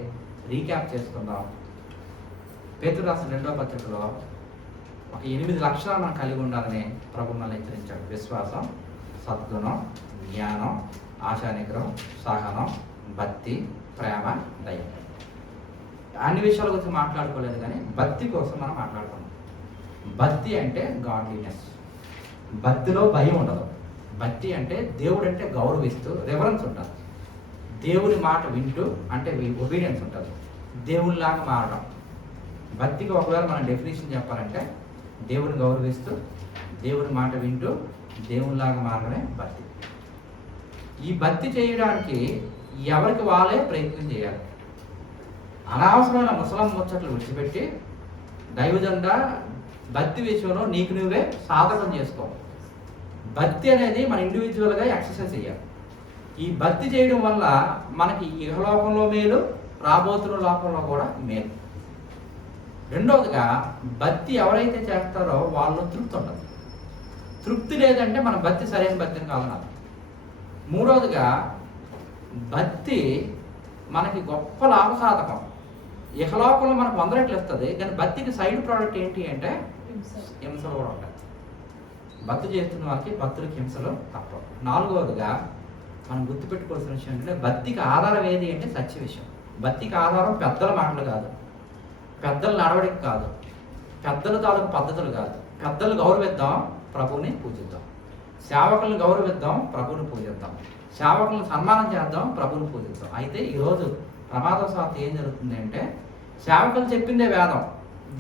రీక్యాప్ చేసుకుందాం. పేతురు రాసిన 2వ పత్రికలో ఒక 8 లక్షణాలు మనం కలిగి ఉండాలని ప్రభు మనల్ని హెచ్చరించాడు. విశ్వాసం, సద్గుణం, జ్ఞానం, ఆశానిగ్రహం, సహనం, భక్తి, ప్రేమ, దయ. అన్ని విషయాల గురించి మాట్లాడుకోలేదు, కానీ భక్తి కోసం మనం మాట్లాడుకున్నాం. భక్తి అంటే గాడ్లీనెస్. భక్తిలో భయం ఉండదు. భక్తి అంటే దేవుడు అంటే గౌరవిస్తూ రెవరెన్స్ ఉంటుంది. దేవుని మాట వింటూ అంటే ఒబీడియన్స్ ఉంటుంది. దేవునిలాగా మారడం. భక్తికి ఒకవేళ మనం డెఫినేషన్ చెప్పాలంటే, దేవుని గౌరవిస్తూ దేవుని మాట వింటూ దేవునిలాగా మారడమే భక్తి. ఈ భక్తి చేయడానికి ఎవరికి వాళ్ళే ప్రయత్నం చేయాలి. అనవసరమైన ముసలం ముచ్చట్లు విడిచిపెట్టి దైవజంగా భక్తి విషయంలో నీకు నువ్వే సాధకం చేసుకో. భక్తి అనేది మన ఇండివిజువల్గా ఎక్సర్సైజ్ చేయాలి. ఈ భక్తి చేయడం వల్ల మనకి ఇహలోకంలో మేలు, రాబోతున్న లోకంలో కూడా మేలు. రెండవదిగా, భక్తి ఎవరైతే చేస్తారో వాళ్ళు తృప్తి ఉండదు. తృప్తి లేదంటే మన భక్తి సరైన భక్తిని కాదన్నారు. మూడవదిగా, భక్తి మనకి గొప్ప లాభసాధకం. ఇహలోకంలో మనకు 100 రెట్లు ఇస్తుంది, కానీ భక్తికి సైడ్ ప్రోడక్ట్ ఏంటి అంటే హింసలు కూడా ఉంటాయి. భక్తి చేస్తున్న వారికి భక్తులకి హింసలు తప్పవు. నాలుగవదిగా, మనం గుర్తుపెట్టుకోవాల్సిన విషయం ఏంటంటే, భక్తికి ఆధారం ఏది అంటే సత్య విషయం. భక్తికి ఆధారం పెద్దల మాటలు కాదు, పెద్దల నడవడిక కాదు, పెద్దల తాలూకు పద్ధతులు కాదు. పెద్దలు గౌరవిద్దాం, ప్రభువుని పూజిద్దాం. సేవకులను గౌరవిద్దాం, ప్రభువుని పూజిద్దాం. సేవకులను సన్మానం చేద్దాం, ప్రభువుని పూజిద్దాం. అయితే ఈరోజు ప్రమాదవశాత్తు ఏం జరుగుతుంది అంటే, సేవకులు చెప్పిందే వేదం,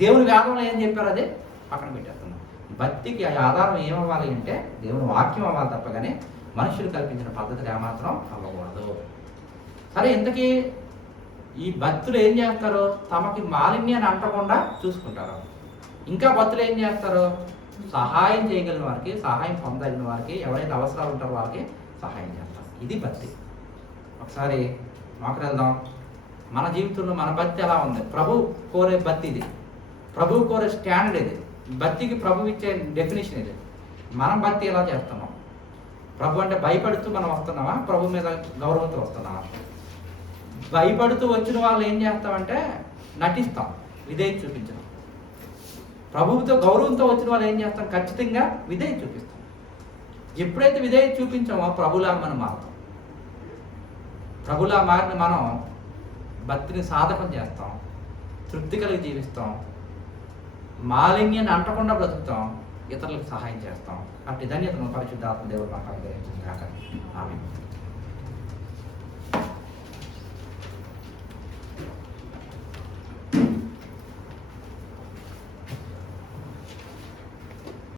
దేవుని వేదంలో ఏం చెప్పారు అదే పక్కన పెట్టేస్తున్నాం. భక్తికి ఆధారం ఏమవ్వాలి అంటే దేవుని వాక్యం అవ్వాలి తప్ప, కానీ మనుషులు కల్పించిన పద్ధతులు ఏమాత్రం అవ్వకూడదు. సరే, ఇంతకీ ఈ భక్తులు ఏం చేస్తారు? తమకి మాలిన్యాన్ని అంటకుండా చూసుకుంటారు. ఇంకా భక్తులు ఏం చేస్తారు? సహాయం చేయగలిగిన వారికి, సహాయం పొందగలిగిన వారికి, ఎవరైతే అవసరాలు ఉంటారో వారికి సహాయం చేస్తారు. ఇది భక్తి. ఒకసారి మోకరిద్దాం. మన జీవితంలో మన భక్తి ఎలా ఉంది? ప్రభు కోరే భక్తి ఇది. ప్రభు కోరే స్టాండర్డ్ ఇది. భక్తికి ప్రభు ఇచ్చే డెఫినేషన్ ఇది. మనం భక్తి ఎలా చేస్తున్నాం? ప్రభు అంటే భయపడుతూ మనం వస్తున్నామా? ప్రభు మీద గౌరవంతో వస్తున్నామా? భయపడుతూ వచ్చిన వాళ్ళు ఏం చేస్తామంటే నటిస్తాం, విధేయత చూపించడం. ప్రభువుతో గౌరవంతో వచ్చిన వాళ్ళు ఏం చేస్తాం? ఖచ్చితంగా విధేయత చూపిస్తాం. ఎప్పుడైతే విధేయత చూపించామో ప్రభులా మనం మారుతాం. ప్రభులా మారిన మనం భక్తిని సాధకం చేస్తాం, తృప్తి కలిగి జీవిస్తాం, మాలిన్యాన్ని అంటకుండా బ్రతుకుతాం, ఇతరులకు సహాయం చేస్తాం. అట్టి ధన్యతను పరిశుద్ధాత్మ దేవుడు మాకు అనుగ్రహించుగాక. ఆమేన్.